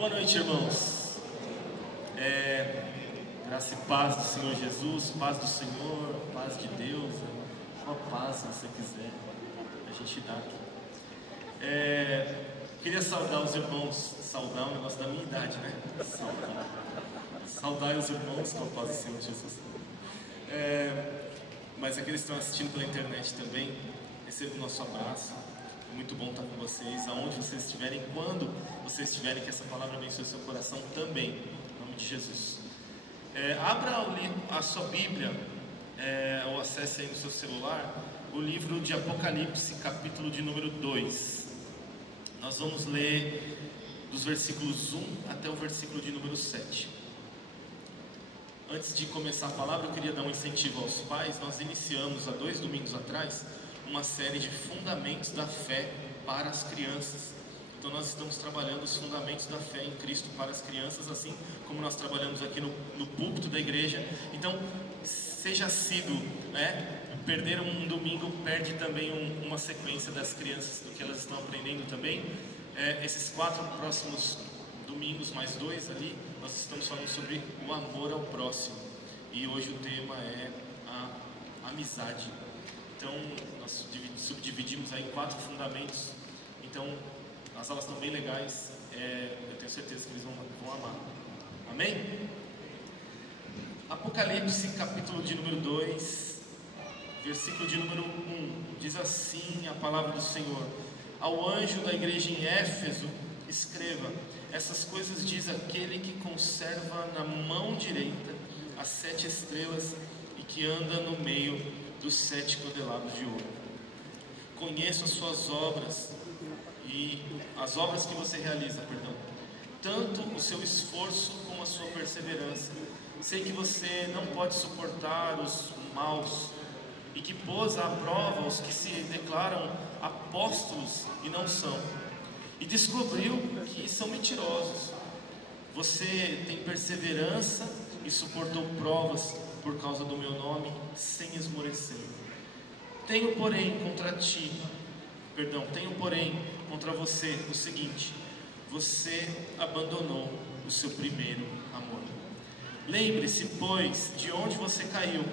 Boa noite, irmãos. Graça e paz do Senhor Jesus, paz do Senhor, paz de Deus, uma paz, se você quiser, a gente dá aqui. Queria saudar os irmãos, saudar é um negócio da minha idade, né? Saudar os irmãos com a paz do Senhor Jesus. Mas aqueles que estão assistindo pela internet também, recebam o nosso abraço. É muito bom estar com vocês, aonde vocês estiverem, quando vocês estiverem, que essa palavra abençoe o seu coração também, em nome de Jesus. Abra a sua Bíblia, ou acesse aí no seu celular, o livro de Apocalipse, capítulo de número 2. Nós vamos ler dos versículos 1 até o versículo de número 7. Antes de começar a palavra, eu queria dar um incentivo aos pais. Nós iniciamos há 2 domingos atrás uma série de fundamentos da fé para as crianças. Então nós estamos trabalhando os fundamentos da fé em Cristo para as crianças, assim como nós trabalhamos aqui no púlpito da igreja. Então, seja assíduo, né? Perder um domingo perde também uma sequência das crianças, do que elas estão aprendendo também. Esses 4 próximos domingos, mais 2 ali, nós estamos falando sobre o amor ao próximo. E hoje o tema é a amizade. Então, nós subdividimos aí em 4 fundamentos. Então, as aulas estão bem legais. Eu tenho certeza que eles vão amar. Amém? Apocalipse, capítulo de número 2, versículo de número 1. Diz assim a palavra do Senhor: ao anjo da igreja em Éfeso, escreva: essas coisas diz aquele que conserva na mão direita as 7 estrelas e que anda no meio dos 7 candelabros de ouro. Conheço as suas obras e as obras que você realiza, tanto o seu esforço como a sua perseverança. Sei que você não pode suportar os maus e que pôs à prova os que se declaram apóstolos e não são, e descobriu que são mentirosos. Você tem perseverança e suportou provas por causa do meu nome, sem esmorecer. Tenho porém contra você o seguinte: você abandonou o seu primeiro amor. Lembre-se, pois, de onde você caiu,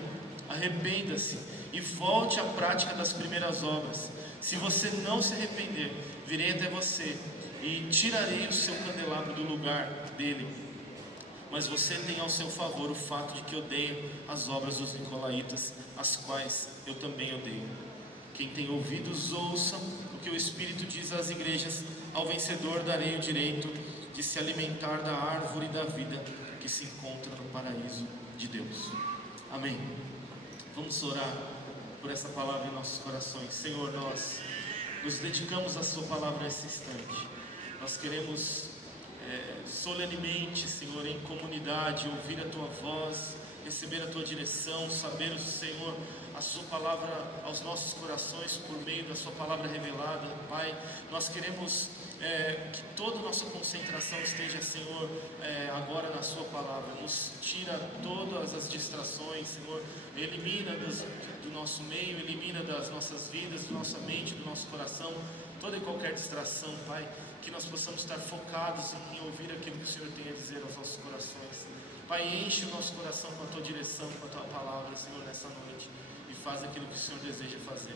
arrependa-se e volte à prática das primeiras obras. Se você não se arrepender, virei até você e tirarei o seu candelabro do lugar dele. Mas você tem ao seu favor o fato de que odeio as obras dos nicolaítas, as quais eu também odeio. Quem tem ouvidos, ouçam o que o Espírito diz às igrejas. Ao vencedor darei o direito de se alimentar da árvore da vida que se encontra no paraíso de Deus. Amém. Vamos orar por essa palavra em nossos corações. Senhor, nós nos dedicamos à sua palavra nesse instante. Nós queremos solenemente, Senhor, em comunidade, ouvir a Tua voz, receber a Tua direção, saber, Senhor, a Sua palavra aos nossos corações por meio da Sua palavra revelada. Pai, nós queremos que toda a nossa concentração esteja, Senhor, agora na Sua palavra. Nos tira todas as distrações, Senhor, elimina do nosso meio, elimina das nossas vidas, da nossa mente, do nosso coração, toda e qualquer distração, Pai, que nós possamos estar focados em ouvir aquilo que o Senhor tem a dizer aos nossos corações. Pai, enche o nosso coração com a Tua direção, com a Tua palavra, Senhor, nessa noite, e faz aquilo que o Senhor deseja fazer,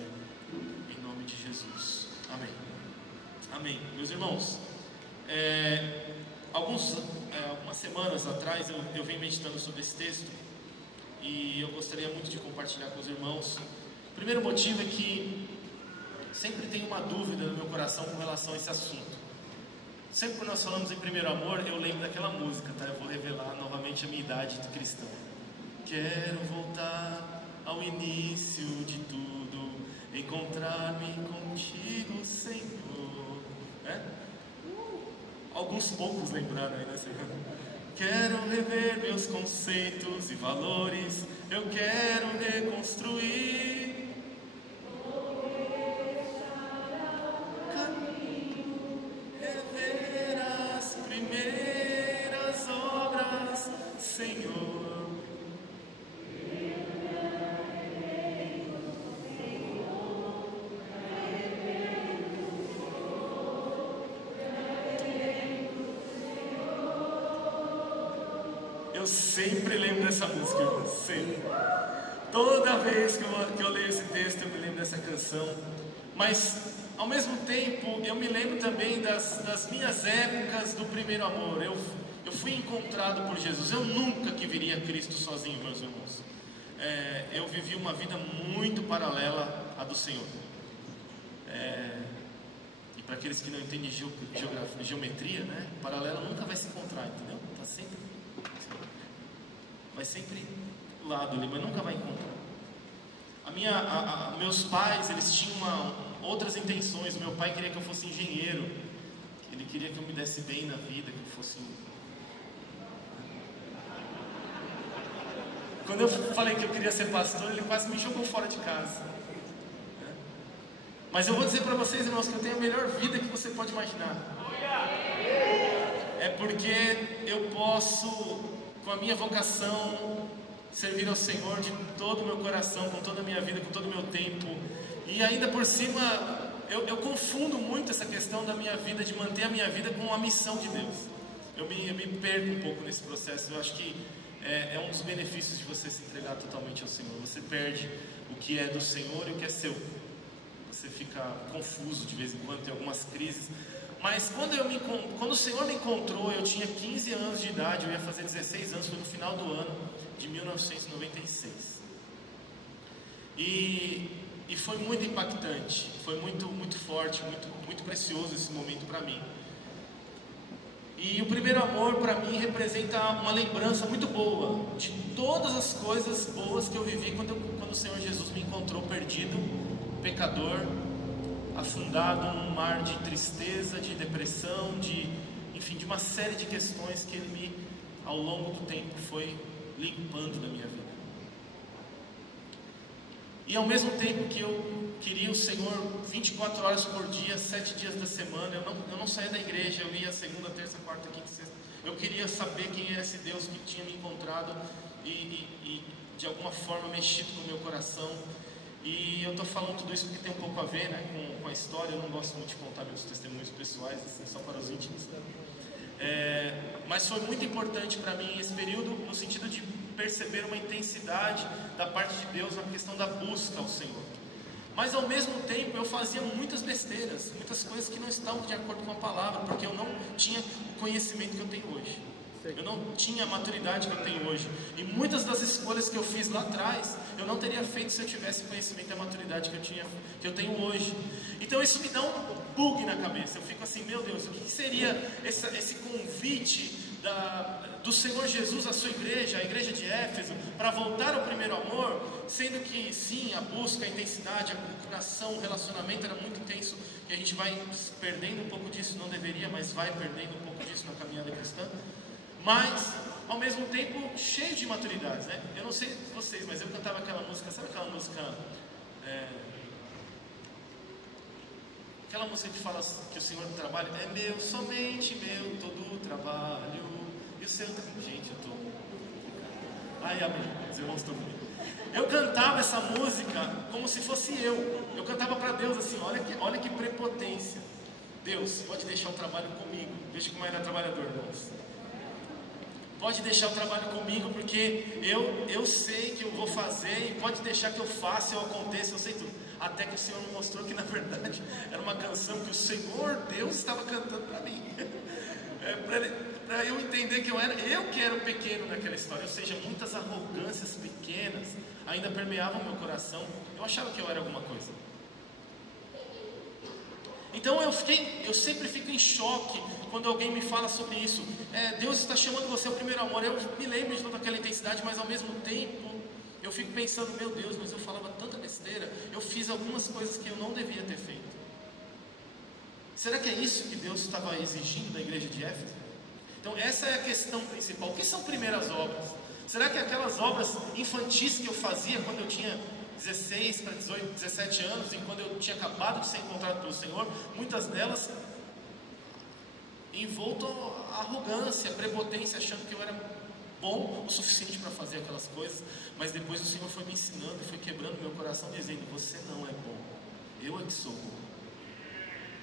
em nome de Jesus. Amém. Amém. Meus irmãos, algumas semanas atrás eu venho meditando sobre esse texto e eu gostaria muito de compartilhar com os irmãos. O primeiro motivo é que sempre tem uma dúvida no meu coração com relação a esse assunto. Sempre que nós falamos em primeiro amor, eu lembro daquela música, tá? Eu vou revelar novamente a minha idade de cristão. Quero voltar ao início de tudo, encontrar-me contigo, Senhor. Alguns poucos lembraram aí, né, Senhor? Quero rever meus conceitos e valores, eu quero reconstruir. Senhor, Eu sempre lembro dessa música, sempre. Toda vez que eu leio esse texto, eu me lembro dessa canção. Mas, ao mesmo tempo, eu me lembro também das minhas épocas do primeiro amor. Eu fui encontrado por Jesus. Eu nunca que viria a Cristo sozinho, meus irmãos. Eu vivi uma vida muito paralela à do Senhor. E para aqueles que não entendem geometria, né? Paralela nunca vai se encontrar, entendeu? Vai sempre do lado ali, mas nunca vai encontrar. Meus pais, eles tinham outras intenções. Meu pai queria que eu fosse engenheiro. Ele queria que eu me desse bem na vida, que eu fosse... Quando eu falei que eu queria ser pastor, ele quase me jogou fora de casa. Mas eu vou dizer para vocês, irmãos, que eu tenho a melhor vida que você pode imaginar. É porque eu posso, com a minha vocação, servir ao Senhor de todo o meu coração, com toda a minha vida, com todo o meu tempo. E ainda por cima, eu confundo muito essa questão da minha vida, de manter a minha vida com a missão de Deus. Eu me perco um pouco nesse processo. Eu acho que é um dos benefícios de você se entregar totalmente ao Senhor. Você perde o que é do Senhor e o que é seu. Você fica confuso de vez em quando, tem algumas crises. Mas quando o Senhor me encontrou, eu tinha 15 anos de idade, eu ia fazer 16 anos, foi no final do ano de 1996. E foi muito impactante, foi muito, muito forte, muito, muito precioso esse momento para mim. E o primeiro amor para mim representa uma lembrança muito boa de todas as coisas boas que eu vivi quando o Senhor Jesus me encontrou perdido, pecador, afundado num mar de tristeza, de depressão, enfim, de uma série de questões que Ele ao longo do tempo foi limpando da minha vida. E ao mesmo tempo que eu queria o Senhor 24 horas por dia, 7 dias da semana, eu não saía da igreja, eu ia segunda, terça, quarta, quinta, sexta. Eu queria saber quem era esse Deus que tinha me encontrado e de alguma forma mexido com o meu coração. E eu estou falando tudo isso porque tem um pouco a ver, né, com a história. Eu não gosto muito de contar meus testemunhos pessoais, assim, só para os íntimos. Mas foi muito importante para mim esse período, no sentido de perceber uma intensidade da parte de Deus na questão da busca ao Senhor. Mas ao mesmo tempo eu fazia muitas besteiras, muitas coisas que não estavam de acordo com a palavra, porque eu não tinha o conhecimento que eu tenho hoje. Eu não tinha a maturidade que eu tenho hoje. E muitas das escolhas que eu fiz lá atrás, eu não teria feito se eu tivesse o conhecimento e a maturidade que eu tenho hoje. Então isso me dá um bug na cabeça. Eu fico assim, meu Deus, o que seria esse convite do Senhor Jesus à sua igreja, a igreja de Éfeso, para voltar ao primeiro amor, sendo que sim, a busca, a intensidade, a coração, o relacionamento era muito intenso, e a gente vai perdendo um pouco disso, não deveria, mas vai perdendo um pouco disso na caminhada cristã. Mas, ao mesmo tempo, cheio de maturidades, né? Eu não sei vocês, mas eu cantava aquela música, sabe aquela música? Aquela música que fala que o Senhor trabalha, é meu, somente meu, todo o trabalho. E o seu, gente, eu tô... Ai, amém, os irmãos estão comigo. Eu cantava essa música como se fosse eu. Eu cantava para Deus assim, olha que prepotência. Deus, pode deixar o trabalho comigo. Veja como era trabalhador, irmãos. Pode deixar o trabalho comigo, porque eu sei que eu vou fazer, e pode deixar que eu faça, eu aconteça, eu sei tudo. Até que o Senhor me mostrou que na verdade era uma canção que o Senhor Deus estava cantando para mim. Para eu entender que eu que era o pequeno naquela história. Ou seja, muitas arrogâncias pequenas ainda permeavam meu coração. Eu achava que eu era alguma coisa. Então eu sempre fico em choque quando alguém me fala sobre isso. Deus está chamando você ao primeiro amor. Eu me lembro de toda aquela intensidade, mas ao mesmo tempo eu fico pensando, meu Deus, mas eu falava tanta besteira. Eu fiz algumas coisas que eu não devia ter feito. Será que é isso que Deus estava exigindo da igreja de Éfeso? Então essa é a questão principal. O que são primeiras obras? Será que aquelas obras infantis que eu fazia quando eu tinha 16 para 18, 17 anos, e quando eu tinha acabado de ser encontrado pelo Senhor, muitas delas envolto a arrogância, a prepotência, achando que eu era bom o suficiente para fazer aquelas coisas, mas depois o Senhor foi me ensinando e foi quebrando meu coração, dizendo, você não é bom, eu é que sou bom,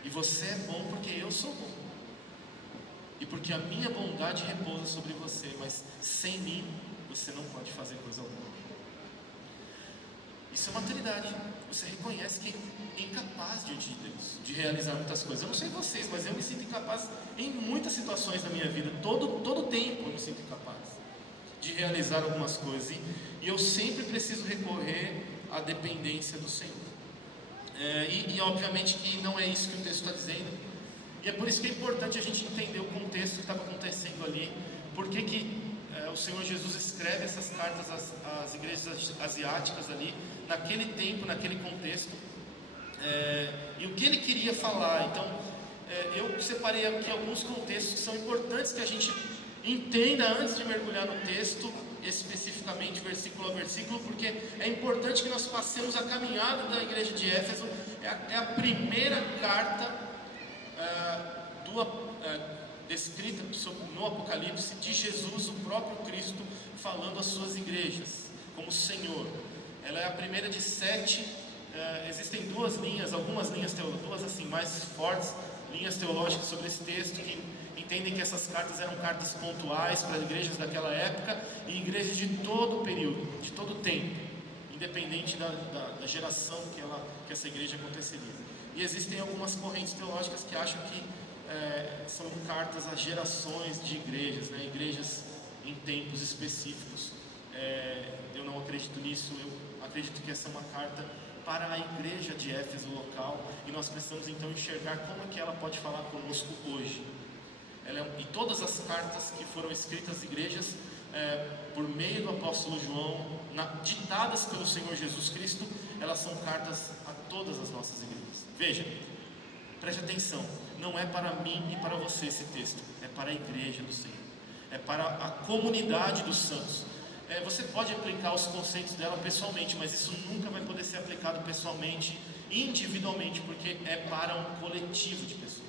e você é bom porque eu sou bom. e porque a minha bondade repousa sobre você, mas sem mim você não pode fazer coisa alguma. Isso é maturidade. Você reconhece que é incapaz diante de Deus de realizar muitas coisas. Eu não sei vocês, mas eu me sinto incapaz em muitas situações da minha vida. Todo tempo eu me sinto incapaz de realizar algumas coisas, e eu sempre preciso recorrer à dependência do Senhor. E obviamente que não é isso que o texto está dizendo, e é por isso que é importante a gente entender o contexto que estava acontecendo ali, porque o Senhor Jesus escreve essas cartas às igrejas asiáticas ali, naquele tempo, naquele contexto, e o que ele queria falar. Então, eu separei aqui alguns contextos que são importantes que a gente entenda antes de mergulhar no texto, especificamente versículo a versículo, porque é importante que nós passemos a caminhada da igreja de Éfeso. É a primeira carta descrita no Apocalipse de Jesus, o próprio Cristo, falando às suas igrejas como Senhor. Ela é a primeira de 7. Existem duas linhas, algumas linhas teológicas, duas assim mais fortes linhas teológicas sobre esse texto, que entendem que essas cartas eram cartas pontuais para as igrejas daquela época e igrejas de todo o período, de todo o tempo, independente da geração que essa igreja aconteceria. E existem algumas correntes teológicas que acham que são cartas a gerações de igrejas, né? Igrejas em tempos específicos. Eu não acredito nisso. Eu acredito que essa é uma carta para a igreja de Éfeso local, e nós precisamos então enxergar como é que ela pode falar conosco hoje. E todas as cartas que foram escritas às igrejas por meio do apóstolo João, ditadas pelo Senhor Jesus Cristo, elas são cartas a todas as nossas igrejas. Veja, preste atenção, não é para mim e para você esse texto, é para a igreja do Senhor, é para a comunidade dos santos. Você pode aplicar os conceitos dela pessoalmente, mas isso nunca vai poder ser aplicado pessoalmente, individualmente, porque é para um coletivo de pessoas.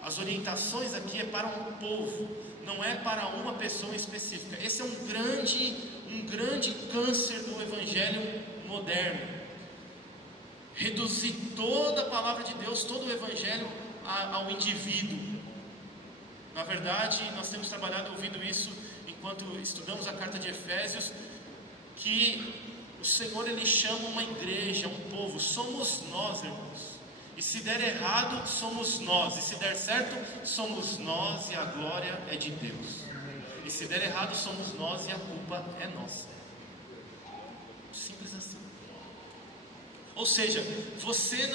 As orientações aqui é para um povo, não é para uma pessoa específica. Esse é um grande câncer do evangelho moderno. Reduzir toda a palavra de Deus, todo o evangelho ao indivíduo. Na verdade, nós temos trabalhado ouvindo isso enquanto estudamos a carta de Efésios, que o Senhor ele chama uma igreja, um povo. Somos nós, irmãos. E se der errado, somos nós. E se der certo, somos nós, e a glória é de Deus. E se der errado, somos nós, e a culpa é nossa. Simples assim. Ou seja, você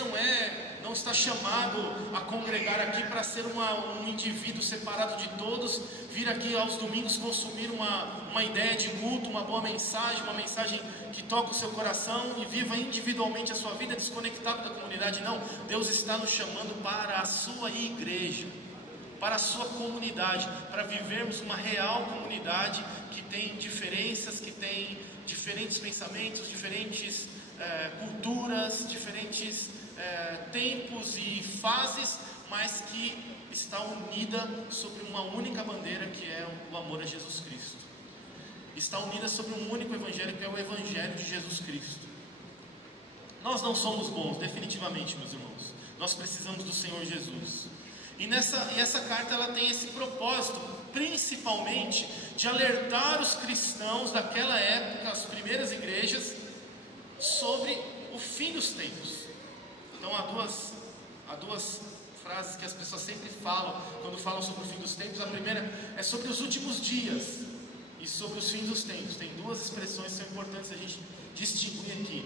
não está chamado a congregar aqui para ser um indivíduo separado de todos, vir aqui aos domingos consumir uma ideia de culto, uma boa mensagem, uma mensagem que toca o seu coração e viva individualmente a sua vida desconectado da comunidade. Não, Deus está nos chamando para a sua igreja, para a sua comunidade, para vivermos uma real comunidade que tem diferenças, que tem diferentes pensamentos, diferentes culturas, diferentes tempos e fases, mas que está unida sobre uma única bandeira, que é o amor a Jesus Cristo. Está unida sobre um único evangelho, que é o evangelho de Jesus Cristo. Nós não somos bons, definitivamente, meus irmãos. Nós precisamos do Senhor Jesus. E essa carta ela tem esse propósito, principalmente de alertar os cristãos daquela época, as primeiras igrejas, sobre o fim dos tempos. Então há duas frases que as pessoas sempre falam quando falam sobre o fim dos tempos. A primeira é sobre os últimos dias e sobre os fins dos tempos. Tem duas expressões que são importantes a gente distinguir aqui.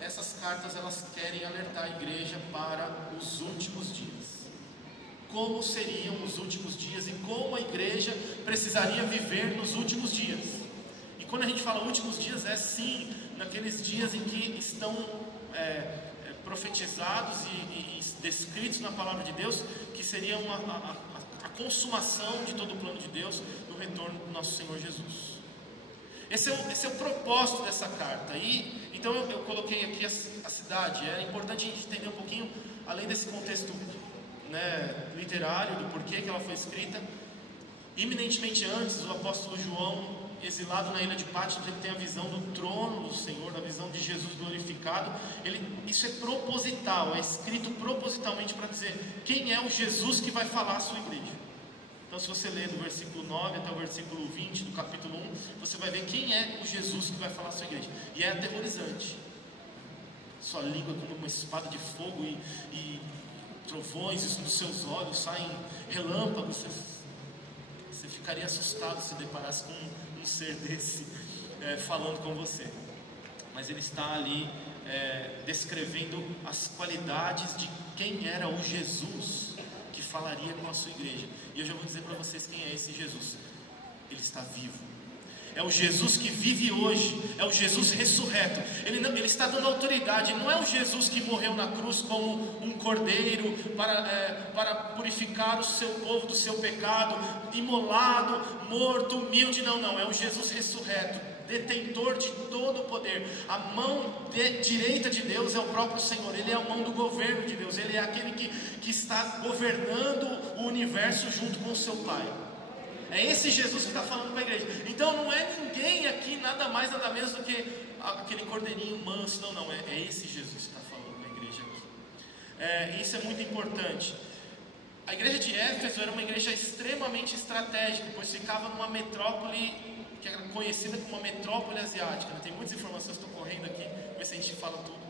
Essas cartas elas querem alertar a igreja para os últimos dias. Como seriam os últimos dias e como a igreja precisaria viver nos últimos dias. E quando a gente fala últimos dias, é sim naqueles dias em que estão profetizados e descritos na palavra de Deus, que seria a consumação de todo o plano de Deus no retorno do nosso Senhor Jesus. Esse é o propósito dessa carta. E então eu coloquei aqui a cidade. É importante a gente entender um pouquinho, além desse contexto literário, do porquê que ela foi escrita. Eminentemente antes, o apóstolo João, exilado na ilha de Patmos, ele tem a visão do trono do Senhor, da visão de Jesus glorificado. Isso é proposital, é escrito propositalmente para dizer quem é o Jesus que vai falar à sua igreja. Então, se você ler do versículo 9 até o versículo 20 do capítulo 1, você vai ver quem é o Jesus que vai falar à sua igreja. E é aterrorizante. Sua língua como uma espada de fogo e trovões dos seus olhos saem relâmpagos. Você ficaria assustado se deparasse com um ser desse falando com você. Mas ele está ali descrevendo as qualidades de quem era o Jesus que falaria com a sua igreja. E eu já vou dizer para vocês quem é esse Jesus. Ele está vivo. É o Jesus que vive hoje, é o Jesus ressurreto. Ele está dando autoridade. Não é o Jesus que morreu na cruz como um cordeiro para purificar o seu povo do seu pecado, imolado, morto, humilde. Não, é o Jesus ressurreto, detentor de todo o poder. A mão direita de Deus é o próprio Senhor. Ele é a mão do governo de Deus. Ele é aquele que está governando o universo junto com o seu Pai. É esse Jesus que está falando com a igreja. Então não é ninguém aqui, nada mais, nada menos do que aquele cordeirinho manso. Não, é esse Jesus que está falando com a igreja aqui. Isso é muito importante. A igreja de Éfeso era uma igreja extremamente estratégica, pois ficava numa metrópole que era conhecida como uma metrópole asiática. Tem muitas informações que estão correndo aqui, vamos ver se a gente fala tudo.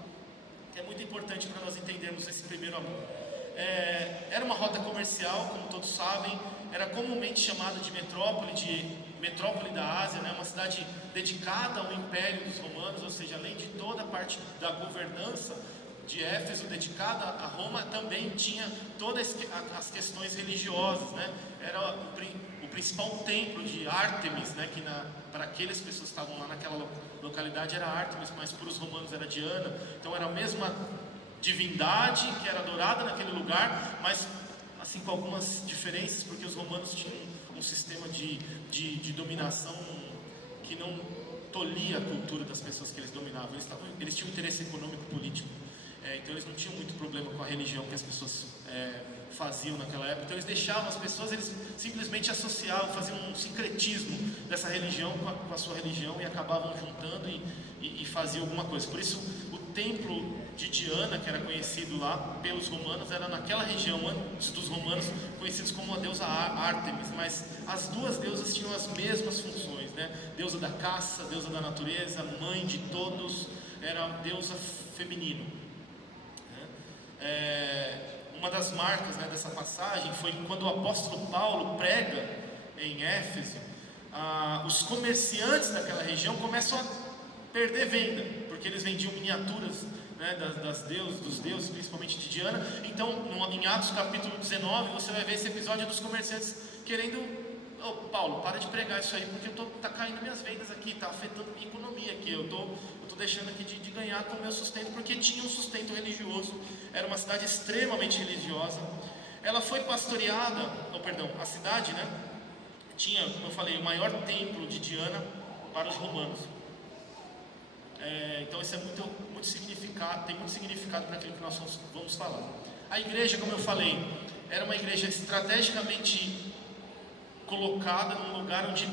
É muito importante para nós entendermos esse primeiro amor. Era uma rota comercial, como todos sabem. Era comumente chamada de metrópole da Ásia, né? Uma cidade dedicada ao império dos romanos, ou seja, além de toda a parte da governança de Éfeso dedicada a Roma, também tinha todas as questões religiosas, né? Era o principal templo de Ártemis, né? Que para aquelas pessoas que estavam lá naquela localidade era Ártemis, mas para os romanos era Diana. Então era a mesma divindade que era adorada naquele lugar, mas assim com algumas diferenças, porque os romanos tinham um sistema de dominação que não tolhia a cultura das pessoas que eles dominavam. Eles tinham um interesse econômico político, então eles não tinham muito problema com a religião que as pessoas faziam naquela época. Então eles deixavam as pessoas, eles simplesmente associavam, faziam um sincretismo dessa religião com a sua religião e acabavam juntando e faziam alguma coisa. Por isso o templo de Diana, que era conhecido lá pelos romanos, era naquela região antes dos romanos conhecidos como a deusa Ártemis, mas as duas deusas tinham as mesmas funções, né? Deusa da caça, deusa da natureza, mãe de todos, era deusa feminino, né? Uma das marcas, né, dessa passagem foi quando o apóstolo Paulo prega em Éfeso. Os comerciantes daquela região começam a perder venda, porque eles vendiam miniaturas, né, dos deuses, principalmente de Diana. Então, em Atos capítulo 19, você vai ver esse episódio dos comerciantes querendo: Paulo, para de pregar isso aí, porque tá caindo minhas vendas aqui, está afetando minha economia aqui, eu tô deixando aqui de ganhar com o meu sustento, porque tinha um sustento religioso. Era uma cidade extremamente religiosa. Ela foi pastoreada, a cidade, né, tinha, como eu falei, o maior templo de Diana para os romanos. Então isso é muito significado, tem muito significado para aquilo que nós vamos falar. A igreja, como eu falei, era uma igreja estrategicamente colocada num lugar onde,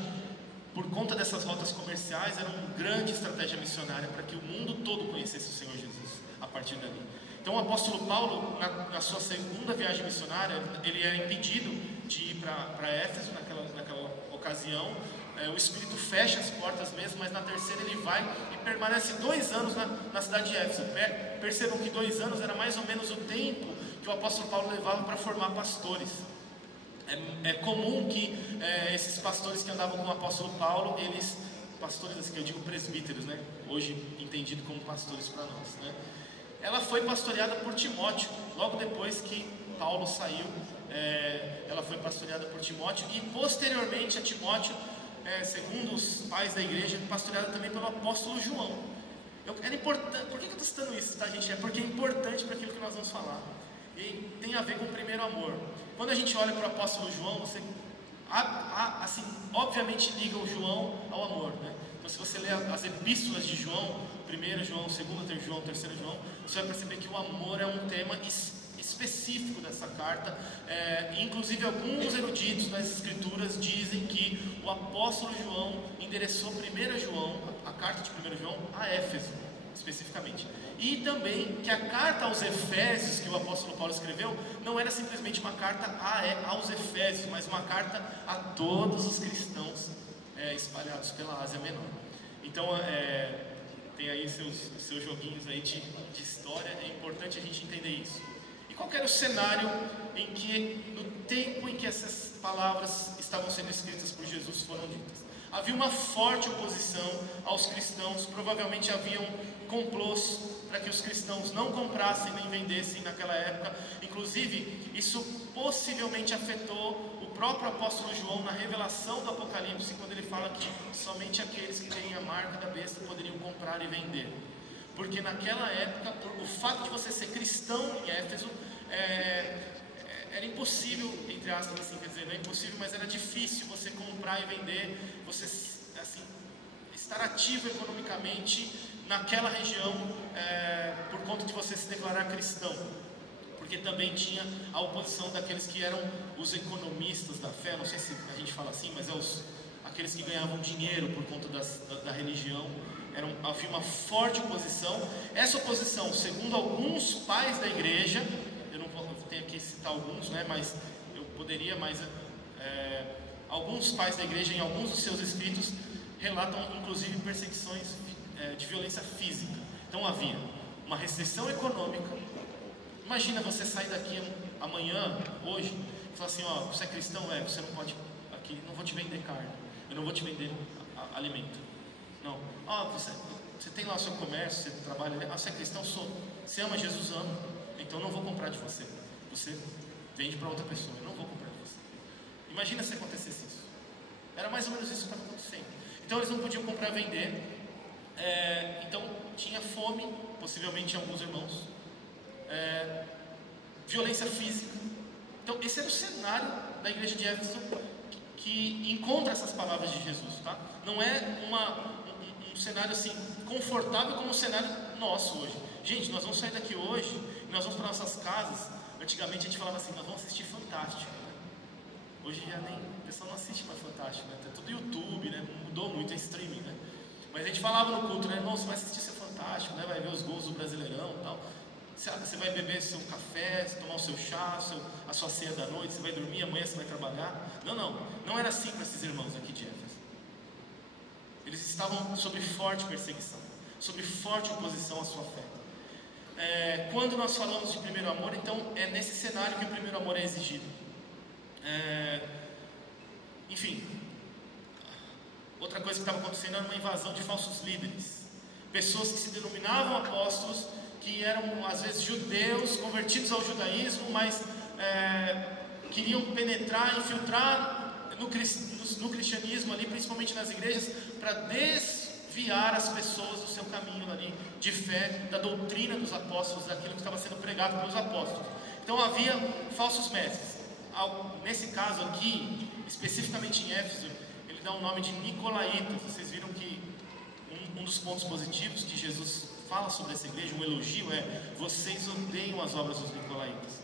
por conta dessas rotas comerciais, era uma grande estratégia missionária para que o mundo todo conhecesse o Senhor Jesus a partir dali. Então o apóstolo Paulo, na sua segunda viagem missionária, ele é impedido de ir para Éfeso naquela ocasião. O Espírito fecha as portas mesmo, mas na terceira ele vai e permanece 2 anos na cidade de Éfeso. Percebam que 2 anos era mais ou menos o tempo que o apóstolo Paulo levava para formar pastores. É comum que esses pastores que andavam com o apóstolo Paulo, pastores assim que eu digo presbíteros, né? Hoje entendido como pastores para nós, né? Ela foi pastoreada por Timóteo, logo depois que Paulo saiu, ela foi pastoreada por Timóteo, e posteriormente a Timóteo, segundo os pais da igreja, pastoreada também pelo apóstolo João. Era importante. Por que eu estou citando isso, tá, gente? É porque é importante para aquilo que nós vamos falar. E tem a ver com o primeiro amor. Quando a gente olha para o apóstolo João, você assim, obviamente liga o João ao amor, né? Então, se você ler as epístolas de João, 1 João, 2 João, 3 João, você vai perceber que o amor é um tema específico dessa carta. Inclusive alguns eruditos das escrituras dizem que o apóstolo João endereçou 1 João, a carta de 1 João, a Éfeso, especificamente. E também que a carta aos Efésios, que o apóstolo Paulo escreveu, não era simplesmente uma carta aos Efésios, mas uma carta a todos os cristãos espalhados pela Ásia Menor. Então, tem aí seus joguinhos aí de história, é importante a gente entender isso. E qual era o cenário em que, no tempo em que essas palavras estavam sendo escritas por Jesus, foram ditas? Havia uma forte oposição aos cristãos, provavelmente haviam complôs para que os cristãos não comprassem nem vendessem naquela época. Inclusive, isso possivelmente afetou o próprio apóstolo João na revelação do Apocalipse, quando ele fala que somente aqueles que têm a marca da besta poderiam comprar e vender. Porque naquela época, o fato de você ser cristão em Éfeso, era impossível, entre aspas, assim, quer dizer, não é impossível, mas era difícil você comprar e vender, você assim, estar ativo economicamente naquela região, por conta de você se declarar cristão. Porque também tinha a oposição daqueles que eram os economistas da fé, não sei se a gente fala assim, mas aqueles que ganhavam dinheiro por conta da religião. Havia uma forte oposição. Essa oposição, segundo alguns pais da igreja, eu não tenho aqui citar alguns, né, mas eu poderia, mas alguns pais da igreja, em alguns dos seus escritos, relatam inclusive perseguições de violência física. Então havia uma restrição econômica. Imagina você sair daqui amanhã, hoje, e falar assim: ó, você é cristão? Você não pode aqui, não vou te vender carne, eu não vou te vender alimento. Não. Você tem lá o seu comércio, você trabalha, você é cristão? Sou. Você ama Jesus? Amo. Então eu não vou comprar de você. Você vende para outra pessoa, eu não vou comprar de você. Imagina se acontecesse isso. Era mais ou menos isso que estava acontecendo. Então eles não podiam comprar e vender. Então tinha fome, possivelmente em alguns irmãos. Violência física. Então esse era o cenário da igreja de Éfeso que encontra essas palavras de Jesus, tá? Não é um cenário assim confortável como o cenário nosso hoje. Gente, nós vamos sair daqui hoje e nós vamos para nossas casas. Antigamente a gente falava assim: nós vamos assistir Fantástico, né? Hoje já nem o pessoal não assiste mais Fantástico, né? Tá tudo YouTube, né? Mudou muito, é streaming, né? Mas a gente falava no culto, né? Irmão, você vai assistir seu Fantástico, né? Vai ver os gols do Brasileirão e tal. Você vai beber seu café, tomar o seu chá, a sua ceia da noite, você vai dormir, amanhã você vai trabalhar. Não era assim para esses irmãos aqui de Éfeso. Eles estavam sob forte perseguição, sob forte oposição à sua fé. Quando nós falamos de primeiro amor, então é nesse cenário que o primeiro amor é exigido. Enfim, outra coisa que estava acontecendo era uma invasão de falsos líderes, pessoas que se denominavam apóstolos, que eram às vezes judeus convertidos ao judaísmo, mas queriam penetrar, infiltrar no cristianismo ali, principalmente nas igrejas, para desviar as pessoas do seu caminho ali de fé, da doutrina dos apóstolos, daquilo que estava sendo pregado pelos apóstolos. Então havia falsos mestres. Nesse caso aqui, especificamente em Éfeso, ele dá o nome de Nicolaítas. Vocês viram que um dos pontos positivos que Jesus fala sobre essa igreja, um elogio, vocês odeiam as obras dos Nicolaítas.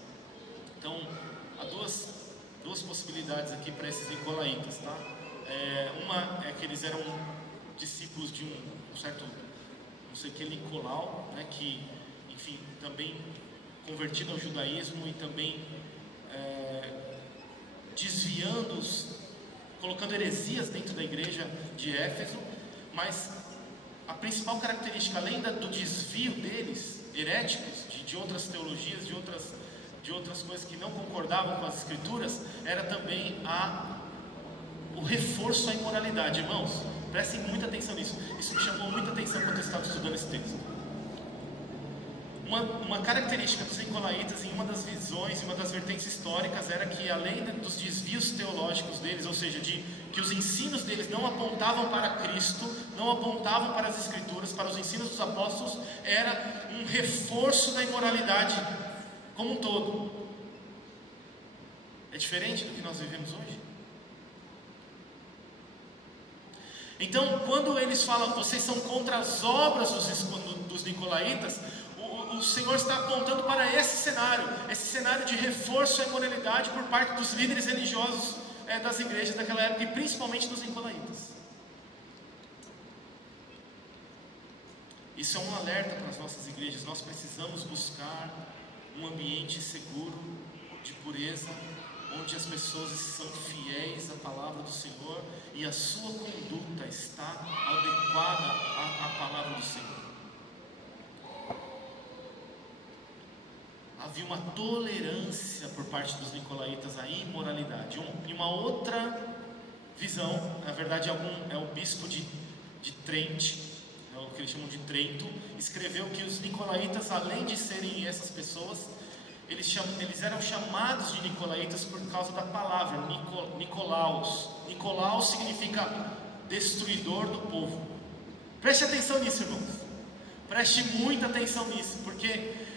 Então, há duas possibilidades aqui para esses Nicolaítas, tá? Uma é que eles eram discípulos de um certo, não sei o que, Nicolau, né, que, enfim, também convertido ao judaísmo e também desviando-os, colocando heresias dentro da igreja de Éfeso. Mas a principal característica, além do desvio deles, heréticos, de outras teologias, de outras coisas que não concordavam com as escrituras, era também o reforço à imoralidade. Irmãos, prestem muita atenção nisso. Isso me chamou muita atenção quando eu estava estudando esse texto. Uma característica dos Nicolaítas, em uma das visões, em uma das vertentes históricas, era que, além dos desvios teológicos deles, ou seja, que os ensinos deles não apontavam para Cristo, não apontavam para as Escrituras, para os ensinos dos apóstolos, era um reforço da imoralidade como um todo. É diferente do que nós vivemos hoje. Então, quando eles falam, vocês são contra as obras dos Nicolaítas, o Senhor está apontando para esse cenário de reforço à imoralidade por parte dos líderes religiosos das igrejas daquela época, e principalmente dos nicolaítas. Isso é um alerta para as nossas igrejas. Nós precisamos buscar um ambiente seguro, de pureza, onde as pessoas são fiéis à palavra do Senhor e a sua conduta está adequada à palavra do Senhor. Havia uma tolerância por parte dos nicolaítas à imoralidade. E uma outra visão, na verdade é o bispo de Trento, é o que eles chamam de Trento, escreveu que os nicolaítas, além de serem essas pessoas, eles eram chamados de nicolaítas por causa da palavra Nicolaus. Nicolaus significa destruidor do povo. Preste atenção nisso, irmãos. Preste muita atenção nisso, porque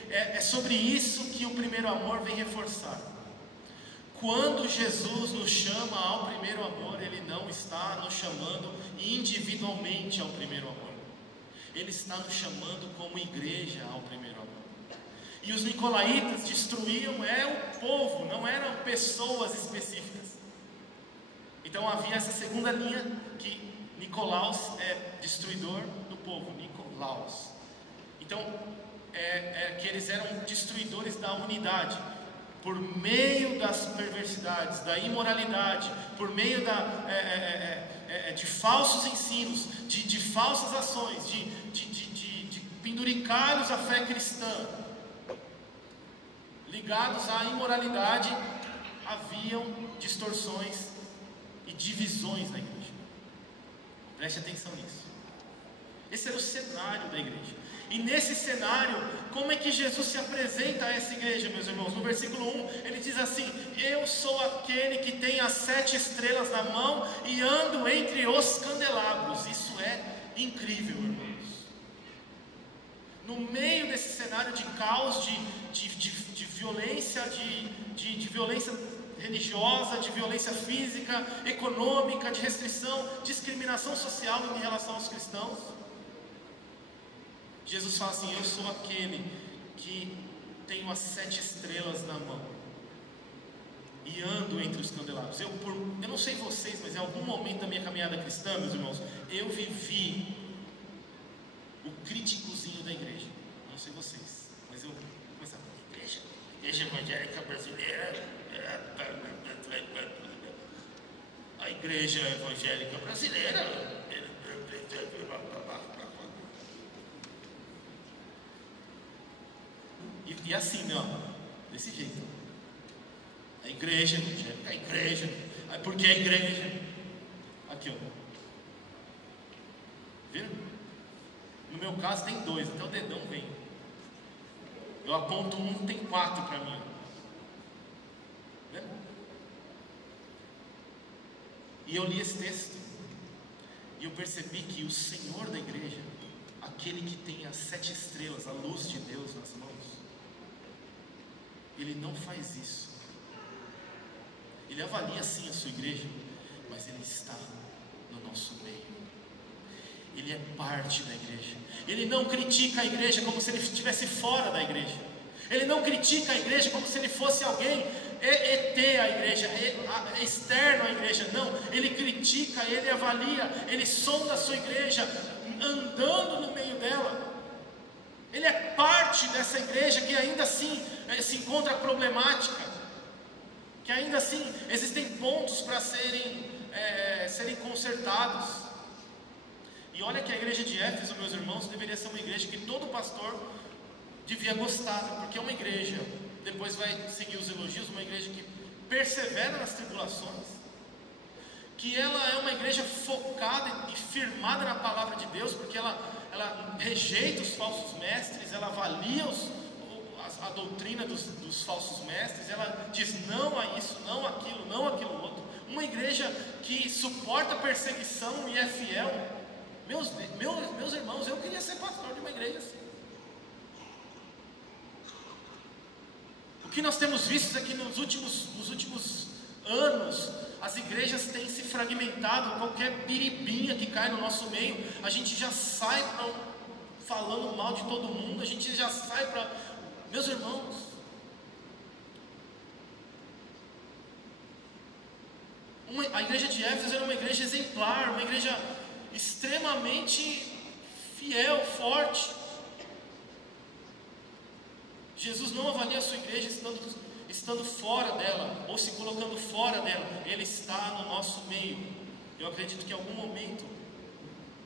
é sobre isso que o primeiro amor vem reforçar. Quando Jesus nos chama ao primeiro amor, Ele não está nos chamando individualmente ao primeiro amor. Ele está nos chamando como igreja ao primeiro amor. E os nicolaítas destruíam o povo, não eram pessoas específicas. Então havia essa segunda linha, que Nicolaus é destruidor do povo, Nicolaus. Então, que eles eram destruidores da unidade, por meio das perversidades, da imoralidade, por meio de falsos ensinos, de falsas ações, de penduricalhos à fé cristã, ligados à imoralidade, haviam distorções e divisões na igreja. Preste atenção nisso. Esse era o cenário da igreja. E nesse cenário, como é que Jesus se apresenta a essa igreja, meus irmãos? No versículo 1, ele diz assim: eu sou aquele que tem as 7 estrelas na mão e ando entre os candelabros. Isso é incrível, irmãos. No meio desse cenário de caos, de violência, de violência religiosa, de violência física, econômica, de restrição, discriminação social em relação aos cristãos, Jesus fala assim: eu sou aquele que tenho as 7 estrelas na mão e ando entre os candelabros. Eu não sei vocês, mas em algum momento da minha caminhada cristã, meus irmãos, eu vivi o críticozinho da igreja. Não sei vocês, mas eu começava a igreja evangélica brasileira, a igreja evangélica brasileira. E assim, desse jeito. A igreja evangélica, a igreja. Porque a igreja. Aqui, ó. Viram? No meu caso tem 2, até o dedão vem. Eu aponto 1, tem 4 para mim. Viram? E eu li esse texto e eu percebi que o Senhor da igreja, aquele que tem as 7 estrelas, a luz de Deus nas mãos, Ele não faz isso. Ele avalia sim a sua igreja, mas Ele está no nosso meio. Ele é parte da igreja. Ele não critica a igreja como se Ele estivesse fora da igreja. Ele não critica a igreja como se Ele fosse alguém ET à igreja, externo à igreja. Não, Ele critica, Ele avalia, Ele sonda a sua igreja, andando no meio dela. Ele é parte dessa igreja que ainda assim se encontra problemática, que ainda assim existem pontos para serem consertados. E olha que a igreja de Éfeso, meus irmãos, deveria ser uma igreja que todo pastor devia gostar, porque é uma igreja, depois vai seguir os elogios, uma igreja que persevera nas tribulações, que ela é uma igreja focada e firmada na palavra de Deus, porque ela rejeita os falsos mestres, ela avalia a doutrina dos falsos mestres, ela diz não a isso, não aquilo, não aquilo outro. Uma igreja que suporta perseguição e é fiel. Meus irmãos, eu queria ser pastor de uma igreja assim. O que nós temos visto é que nos últimos anos, as igrejas têm se fragmentado. Qualquer biribinha que cai no nosso meio, a gente já sai para falando mal de todo mundo, a gente já sai para... Meus irmãos, a igreja de Éfeso era uma igreja exemplar, uma igreja extremamente fiel, forte. Jesus não avalia a sua igreja estando fora dela, ou se colocando fora dela. Ele está no nosso meio. Eu acredito que em algum momento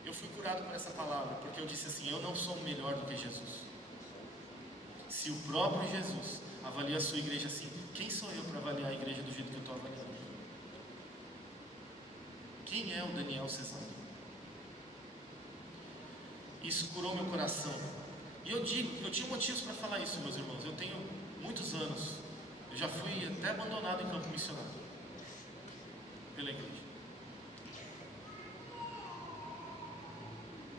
eu fui curado por essa palavra, porque eu disse assim: eu não sou melhor do que Jesus. Se o próprio Jesus avalia a sua igreja assim, quem sou eu para avaliar a igreja do jeito que eu estou avaliando? Quem é o Daniel Cesare? Isso curou meu coração. E eu tinha motivos para falar isso, meus irmãos. Eu tenho muitos anos, eu já fui até abandonado em campo missionário pela igreja.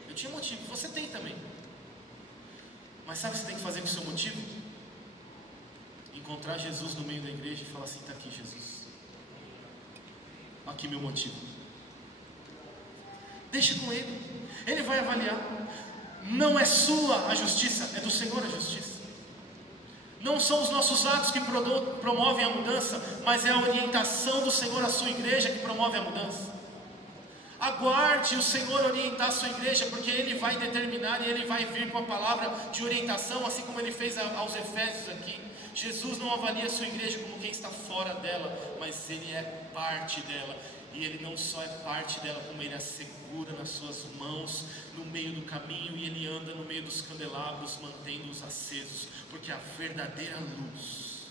Eu tinha motivo, você tem também. Mas sabe o que você tem que fazer com o seu motivo? Encontrar Jesus no meio da igreja e falar assim: está aqui Jesus, aqui meu motivo. Deixa com Ele, Ele vai avaliar. Não é sua a justiça, é do Senhor a justiça. Não são os nossos atos que promovem a mudança, mas é a orientação do Senhor à sua igreja que promove a mudança. Aguarde o Senhor orientar a sua igreja, porque Ele vai determinar e Ele vai vir com a palavra de orientação, assim como Ele fez aos Efésios aqui. Jesus não avalia a sua igreja como quem está fora dela, mas Ele é parte dela. E Ele não só é parte dela, como Ele a segura nas suas mãos, no meio do caminho, e Ele anda no meio dos candelabros, mantendo-os acesos, porque a verdadeira luz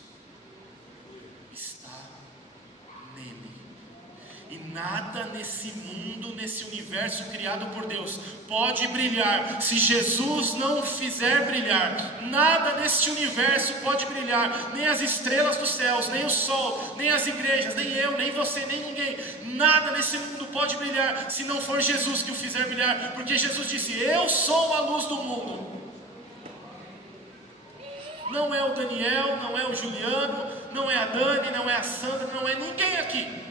está nele. E nada nesse mundo, nesse universo criado por Deus, pode brilhar se Jesus não o fizer brilhar. Nada neste universo pode brilhar, nem as estrelas dos céus, nem o sol, nem as igrejas, nem eu, nem você, nem ninguém. Nada nesse mundo pode brilhar se não for Jesus que o fizer brilhar, porque Jesus disse: eu sou a luz do mundo. Não é o Daniel, não é o Juliano, não é a Dani, não é a Sandra, não é ninguém aqui.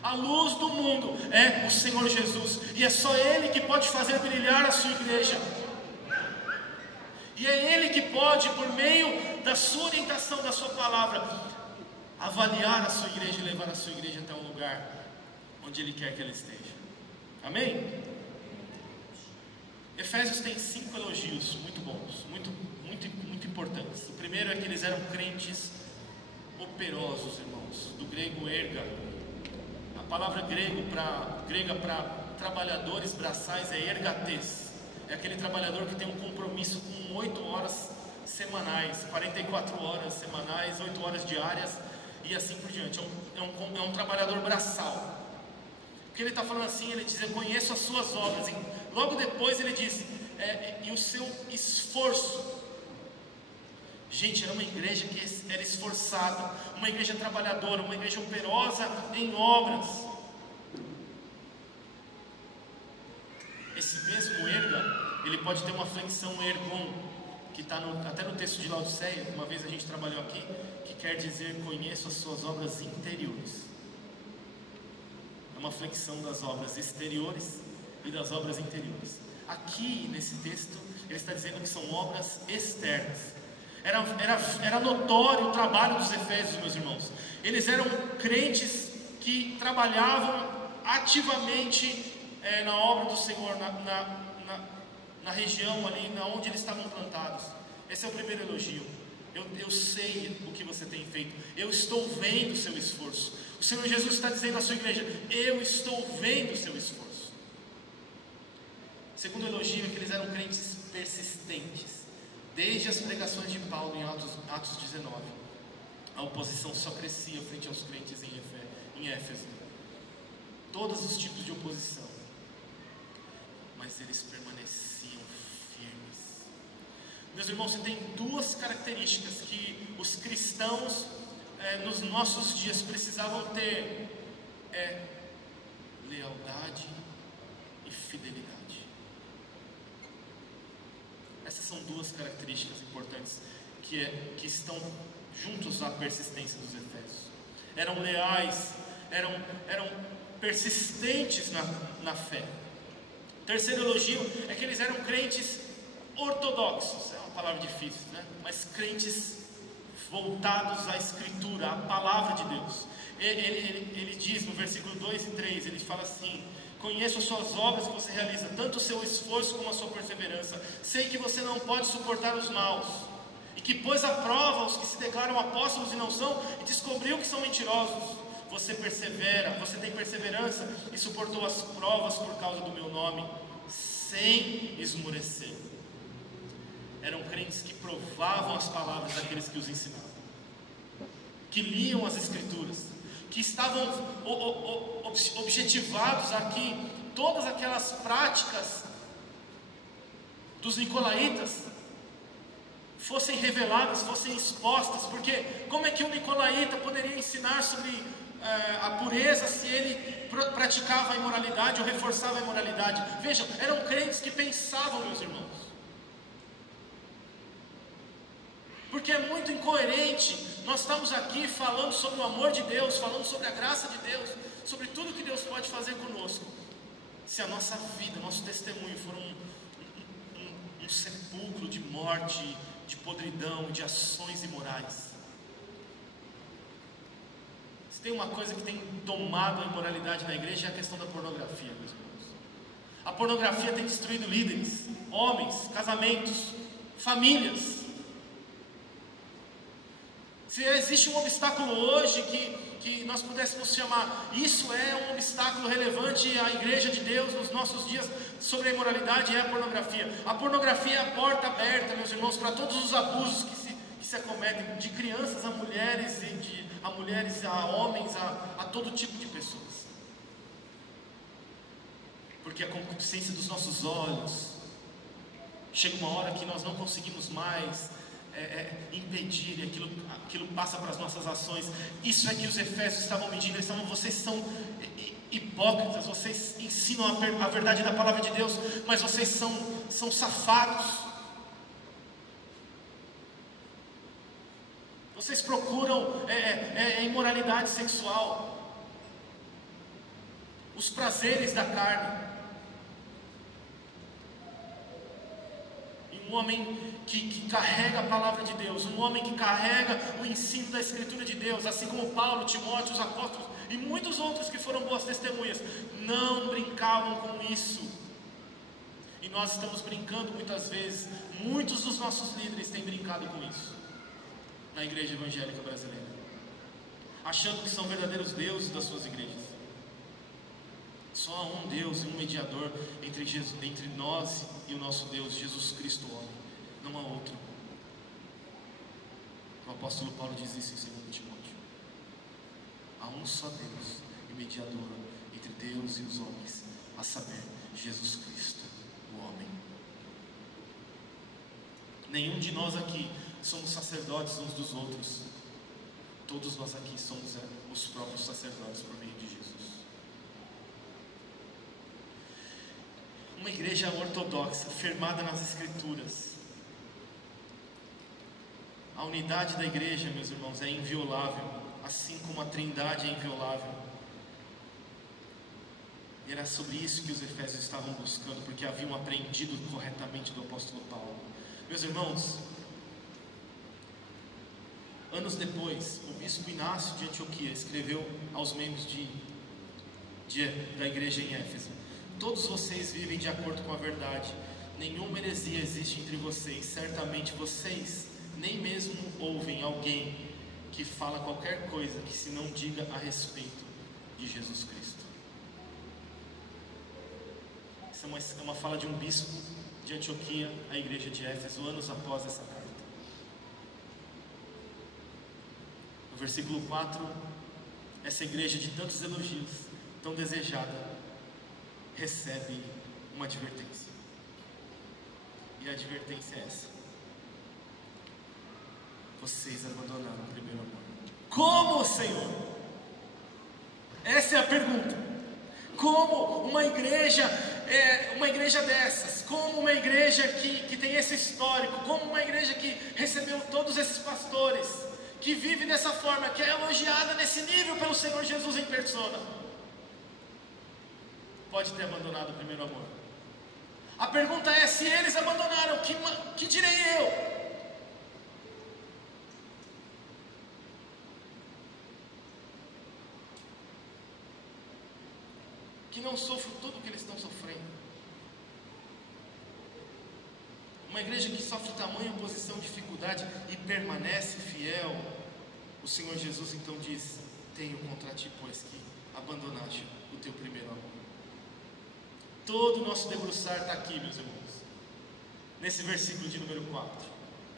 A luz do mundo é o Senhor Jesus, e é só Ele que pode fazer brilhar a sua igreja. E é Ele que pode, por meio da sua orientação, da sua palavra, avaliar a sua igreja e levar a sua igreja até um lugar onde Ele quer que ela esteja. Amém? Efésios tem 5 elogios muito bons, muito importantes. O primeiro é que eles eram crentes operosos, irmãos, do grego erga. A palavra grega para trabalhadores braçais é ergates. É aquele trabalhador que tem um compromisso com 8 horas semanais, 44 horas semanais, 8 horas diárias e assim por diante. É um trabalhador braçal. O que ele está falando assim, ele diz: eu conheço as suas obras. E logo depois ele diz: e o seu esforço. Gente, era uma igreja que era esforçada, uma igreja trabalhadora, uma igreja operosa em obras. Esse mesmo erga, ele pode ter uma flexão ergon, que está até no texto de Laodiceia, uma vez a gente trabalhou aqui, que quer dizer: conheço as suas obras interiores. É uma flexão das obras exteriores e das obras interiores. Aqui nesse texto ele está dizendo que são obras externas. Era notório o trabalho dos Efésios, meus irmãos. Eles eram crentes que trabalhavam ativamente na obra do Senhor, na região ali, onde eles estavam plantados. Esse é o primeiro elogio. Eu sei o que você tem feito. Eu estou vendo o seu esforço. O Senhor Jesus está dizendo à sua igreja: eu estou vendo o seu esforço. Segundo elogio é que eles eram crentes persistentes. Desde as pregações de Paulo em Atos 19, a oposição só crescia frente aos crentes em Éfeso. Todos os tipos de oposição, mas eles permaneciam firmes. Meus irmãos, você tem 2 características que os cristãos nos nossos dias precisavam ter: lealdade e fidelidade. Essas são 2 características importantes que estão juntos à persistência dos Efésios. Eram leais, eram persistentes na fé. O terceiro elogio é que eles eram crentes ortodoxos, é uma palavra difícil, né? Mas crentes voltados à Escritura, à Palavra de Deus. Ele diz no versículo 2 e 3, ele fala assim: conheço as suas obras que você realiza, tanto o seu esforço como a sua perseverança. Sei que você não pode suportar os maus, e que pôs à prova os que se declaram apóstolos e não são, e descobriu que são mentirosos. Você persevera, você tem perseverança e suportou as provas por causa do meu nome, sem esmorecer. Eram crentes que provavam as palavras daqueles que os ensinavam, que liam as Escrituras, que estavam objetivados aqui, todas aquelas práticas dos nicolaítas fossem reveladas, fossem expostas, porque como é que um nicolaíta poderia ensinar sobre a pureza se ele praticava a imoralidade ou reforçava a imoralidade? Vejam, eram crentes que pensavam, meus irmãos, porque é muito incoerente nós estamos aqui falando sobre o amor de Deus, falando sobre a graça de Deus, sobre tudo que Deus pode fazer conosco, se a nossa vida, nosso testemunho for um sepulcro de morte, de podridão, de ações imorais. Se tem uma coisa que tem tomado a imoralidade na igreja, é a questão da pornografia, meus irmãos. A pornografia tem destruído líderes, homens, casamentos, famílias. Se existe um obstáculo hoje que nós pudéssemos chamar, isso é um obstáculo relevante à igreja de Deus nos nossos dias sobre a imoralidade, é a pornografia. A pornografia é a porta aberta, meus irmãos, para todos os abusos que se acometem, de crianças a mulheres, a homens, a todo tipo de pessoas. Porque a concupiscência dos nossos olhos, chega uma hora que nós não conseguimos mais impedir, aquilo passa para as nossas ações. Isso é que os efésios estavam medindo. Eles estavam: vocês são hipócritas, vocês ensinam a verdade da palavra de Deus, mas vocês são safados, vocês procuram imoralidade sexual, os prazeres da carne. Um homem que carrega a palavra de Deus, um homem que carrega o ensino da Escritura de Deus, assim como Paulo, Timóteo, os apóstolos e muitos outros que foram boas testemunhas, não brincavam com isso. E nós estamos brincando muitas vezes, muitos dos nossos líderes têm brincado com isso na igreja evangélica brasileira, achando que são verdadeiros deuses das suas igrejas. Só há um Deus e um mediador entre nós e o nosso Deus, Jesus Cristo homem, não há outro. O apóstolo Paulo diz isso em 2 Timóteo. Há um só Deus e mediador entre Deus e os homens, a saber, Jesus Cristo, o homem. Nenhum de nós aqui somos sacerdotes uns dos outros. Todos nós aqui somos os próprios sacerdotes por meio de Jesus. Uma igreja ortodoxa, firmada nas Escrituras. A unidade da igreja, meus irmãos, é inviolável, assim como a Trindade é inviolável. E era sobre isso que os efésios estavam buscando, porque haviam aprendido corretamente do apóstolo Paulo. Meus irmãos, anos depois, o bispo Inácio de Antioquia escreveu aos membros da igreja em Éfeso: todos vocês vivem de acordo com a verdade, nenhuma heresia existe entre vocês. Certamente vocês nem mesmo ouvem alguém que fala qualquer coisa que se não diga a respeito de Jesus Cristo. Essa é uma fala de um bispo de Antioquia, a igreja de Éfeso, anos após essa carta. No versículo 4, essa igreja de tantos elogios, tão desejada, recebe uma advertência. E a advertência é essa: vocês abandonaram o primeiro amor. Como, Senhor? Essa é a pergunta. Como uma igreja dessas, como uma igreja que tem esse histórico, como uma igreja que recebeu todos esses pastores, que vive dessa forma, que é elogiada nesse nível pelo Senhor Jesus em persona, pode ter abandonado o primeiro amor? A pergunta é: se eles abandonaram, que direi eu? Que não sofro tudo o que eles estão sofrendo. Uma igreja que sofre tamanha oposição, dificuldade e permanece fiel. O Senhor Jesus então diz: tenho contra ti, pois, que abandonaste o teu primeiro amor. Todo o nosso debruçar está aqui, meus irmãos, nesse versículo de número 4.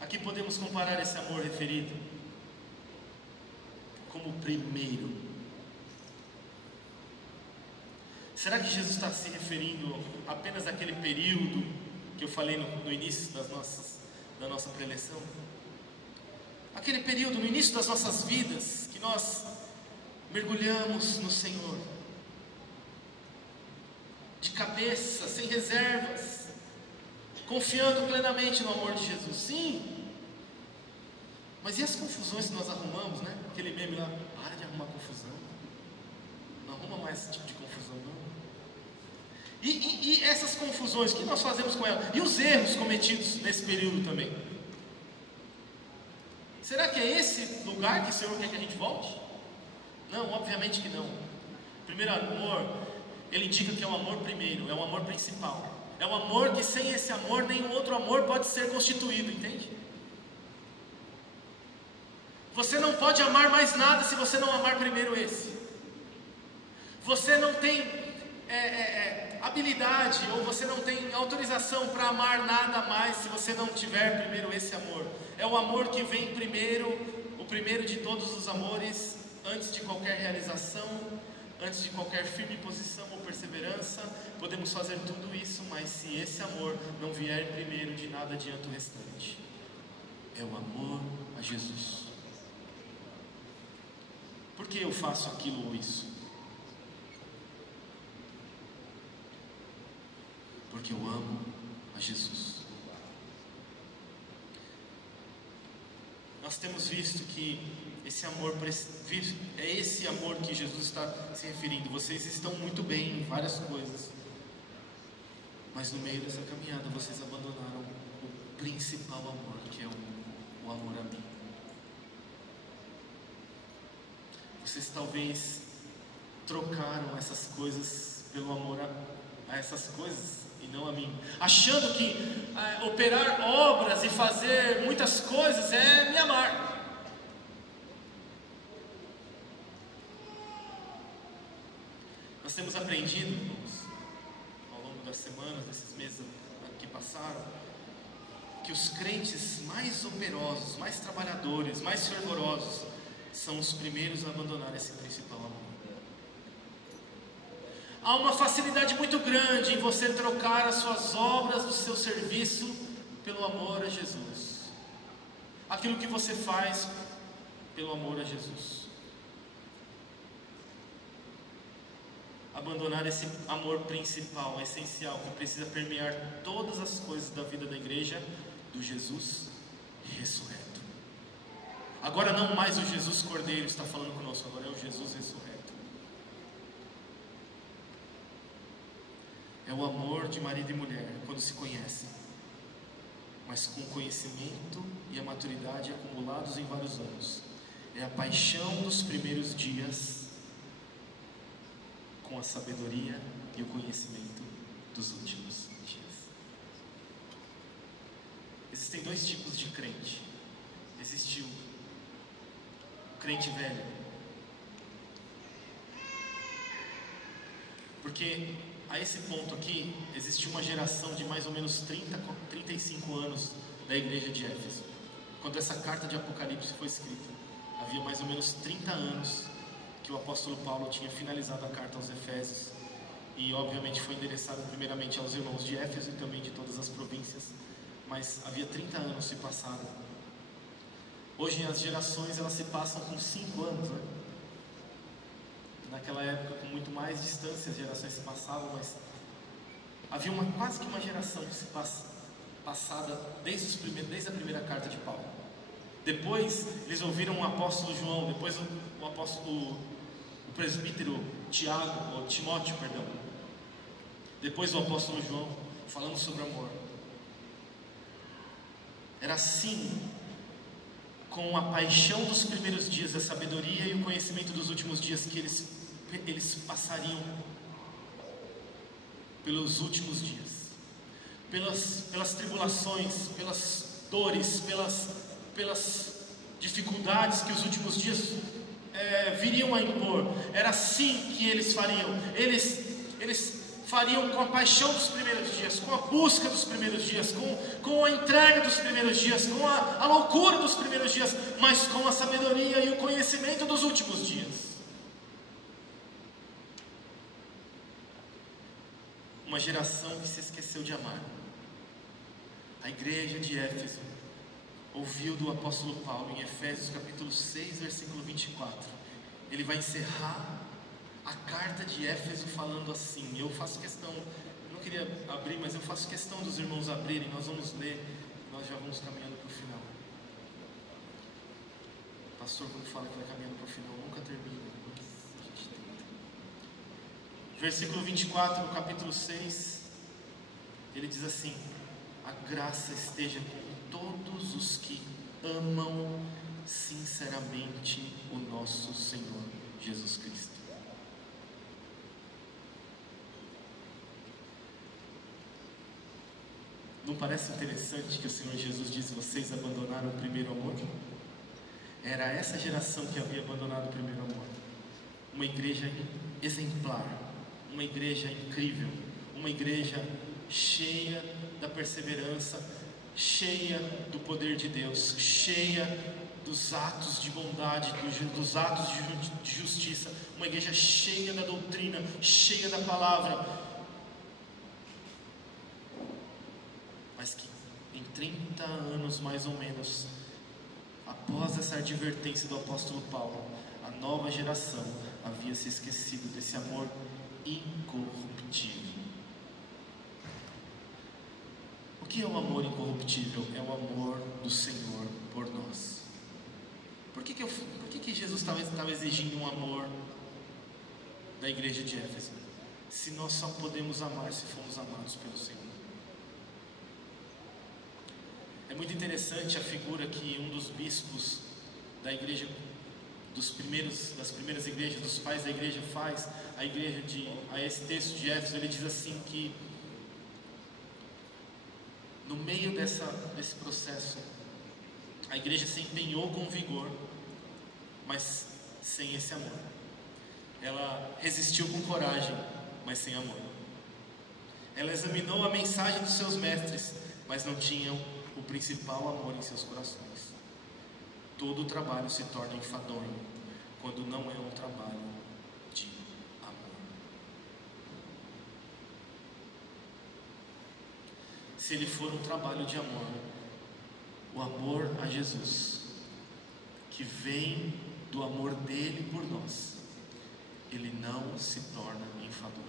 Aqui podemos comparar esse amor referido como o primeiro. Será que Jesus está se referindo apenas àquele período que eu falei no início da nossa preleção? Aquele período, no início das nossas vidas, que nós mergulhamos no Senhor, de cabeça, sem reservas, confiando plenamente no amor de Jesus. Sim, mas e as confusões que nós arrumamos, né? Aquele meme lá: para de arrumar confusão, não arruma mais esse tipo de confusão, não. E essas confusões, o que nós fazemos com elas? E os erros cometidos nesse período também? Será que é esse lugar que o Senhor quer que a gente volte? Não, obviamente que não. Primeiro amor, ele indica que é o amor primeiro, é o amor principal. É um amor que sem esse amor, nenhum outro amor pode ser constituído, entende? Você não pode amar mais nada se você não amar primeiro esse. Você não tem habilidade, ou você não tem autorização para amar nada mais se você não tiver primeiro esse amor. É o amor que vem primeiro, o primeiro de todos os amores, antes de qualquer realização, antes de qualquer firme posição ou perseverança. Podemos fazer tudo isso, mas se esse amor não vier primeiro, de nada adianta o restante. É o amor a Jesus. Por que eu faço aquilo ou isso? Porque eu amo a Jesus. Nós temos visto que esse amor, é esse amor que Jesus está se referindo. Vocês estão muito bem em várias coisas, mas no meio dessa caminhada vocês abandonaram o principal amor, que é o amor a mim. Vocês talvez trocaram essas coisas pelo amor a essas coisas e não a mim, achando que operar obras e fazer muitas coisas é me amar. Nós temos aprendido, irmãos, ao longo das semanas, desses meses que passaram, que os crentes mais operosos, mais trabalhadores, mais fervorosos são os primeiros a abandonar esse principal amor. Há uma facilidade muito grande em você trocar as suas obras do seu serviço pelo amor a Jesus. Aquilo que você faz pelo amor a Jesus. Abandonar esse amor principal, essencial, que precisa permear todas as coisas da vida da igreja, do Jesus ressurreto. Agora não mais o Jesus Cordeiro está falando conosco, agora é o Jesus ressurreto. É o amor de marido e mulher quando se conhecem, mas com o conhecimento e a maturidade acumulados em vários anos. É a paixão dos primeiros dias com a sabedoria e o conhecimento dos últimos dias. Existem dois tipos de crente. Existe o crente velho, porque a esse ponto aqui, existe uma geração de mais ou menos 35 anos da igreja de Éfeso. Quando essa carta de Apocalipse foi escrita, havia mais ou menos 30 anos que o apóstolo Paulo tinha finalizado a carta aos Efésios. E obviamente foi endereçado primeiramente aos irmãos de Éfeso e também de todas as províncias. Mas havia 30 anos se passaram. Hoje as gerações elas se passam com 5 anos, né? Naquela época, com muito mais distância, as gerações se passavam, mas havia quase que uma geração que se passada desde a primeira carta de Paulo. Depois eles ouviram o apóstolo João, depois o presbítero Timóteo, depois o apóstolo João. falando sobre amor. Era assim, com a paixão dos primeiros dias, a sabedoria e o conhecimento dos últimos dias, que eles passariam pelos últimos dias, pelas tribulações, pelas dores, pelas dificuldades que os últimos dias viriam a impor. Era assim que eles fariam. Eles fariam com a paixão dos primeiros dias, com a busca dos primeiros dias, com a entrega dos primeiros dias, com a loucura dos primeiros dias, mas com a sabedoria e o conhecimento dos últimos dias. Uma geração que se esqueceu de amar. A igreja de Éfeso ouviu do apóstolo Paulo em Efésios capítulo 6, versículo 24. Ele vai encerrar a carta de Éfeso falando assim. Eu faço questão, eu não queria abrir, mas eu faço questão dos irmãos abrirem. Nós vamos ler, nós já vamos caminhando para o final. O pastor, quando fala que vai caminhando para o final, nunca termina, mas a gente tenta. Versículo 24, no capítulo 6, ele diz assim: a graça esteja com todos os que amam sinceramente o nosso Senhor Jesus Cristo. Não parece interessante que o Senhor Jesus diz: vocês abandonaram o primeiro amor? Era essa geração que havia abandonado o primeiro amor. Uma igreja exemplar, uma igreja incrível, uma igreja cheia da perseverança, cheia do poder de Deus, cheia dos atos de bondade, dos atos de justiça, uma igreja cheia da doutrina, cheia da palavra, mas que em 30 anos mais ou menos, após essa advertência do apóstolo Paulo, a nova geração havia se esquecido desse amor incorruptível. O que é o amor incorruptível? É o amor do Senhor por nós. Por que Jesus estava exigindo um amor da igreja de Éfeso, se nós só podemos amar se formos amados pelo Senhor? É muito interessante a figura que um dos bispos da igreja, das primeiras igrejas, dos pais da igreja, faz a esse texto de Éfeso. Ele diz assim que no meio desse processo, a igreja se empenhou com vigor, mas sem esse amor. Ela resistiu com coragem, mas sem amor. Ela examinou a mensagem dos seus mestres, mas não tinham o principal amor em seus corações. Todo o trabalho se torna enfadonho quando não é um trabalho de amor. Se ele for um trabalho de amor, o amor a Jesus, que vem do amor dele por nós, ele não se torna enfadonho.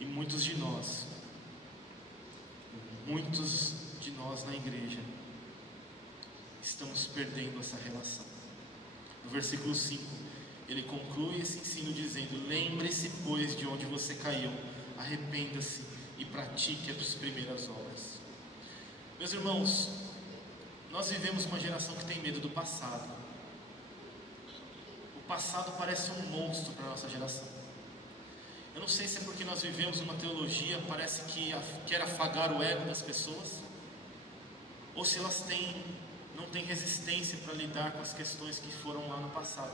E muitos de nós na igreja estamos perdendo essa relação. No versículo 5, ele conclui esse ensino dizendo: lembre-se, pois, de onde você caiu, arrependa-se e pratique as primeiras obras. Meus irmãos, nós vivemos uma geração que tem medo do passado. O passado parece um monstro para a nossa geração. Eu não sei se é porque nós vivemos uma teologia, parece que quer afagar o ego das pessoas, ou se elas não têm resistência para lidar com as questões que foram lá no passado.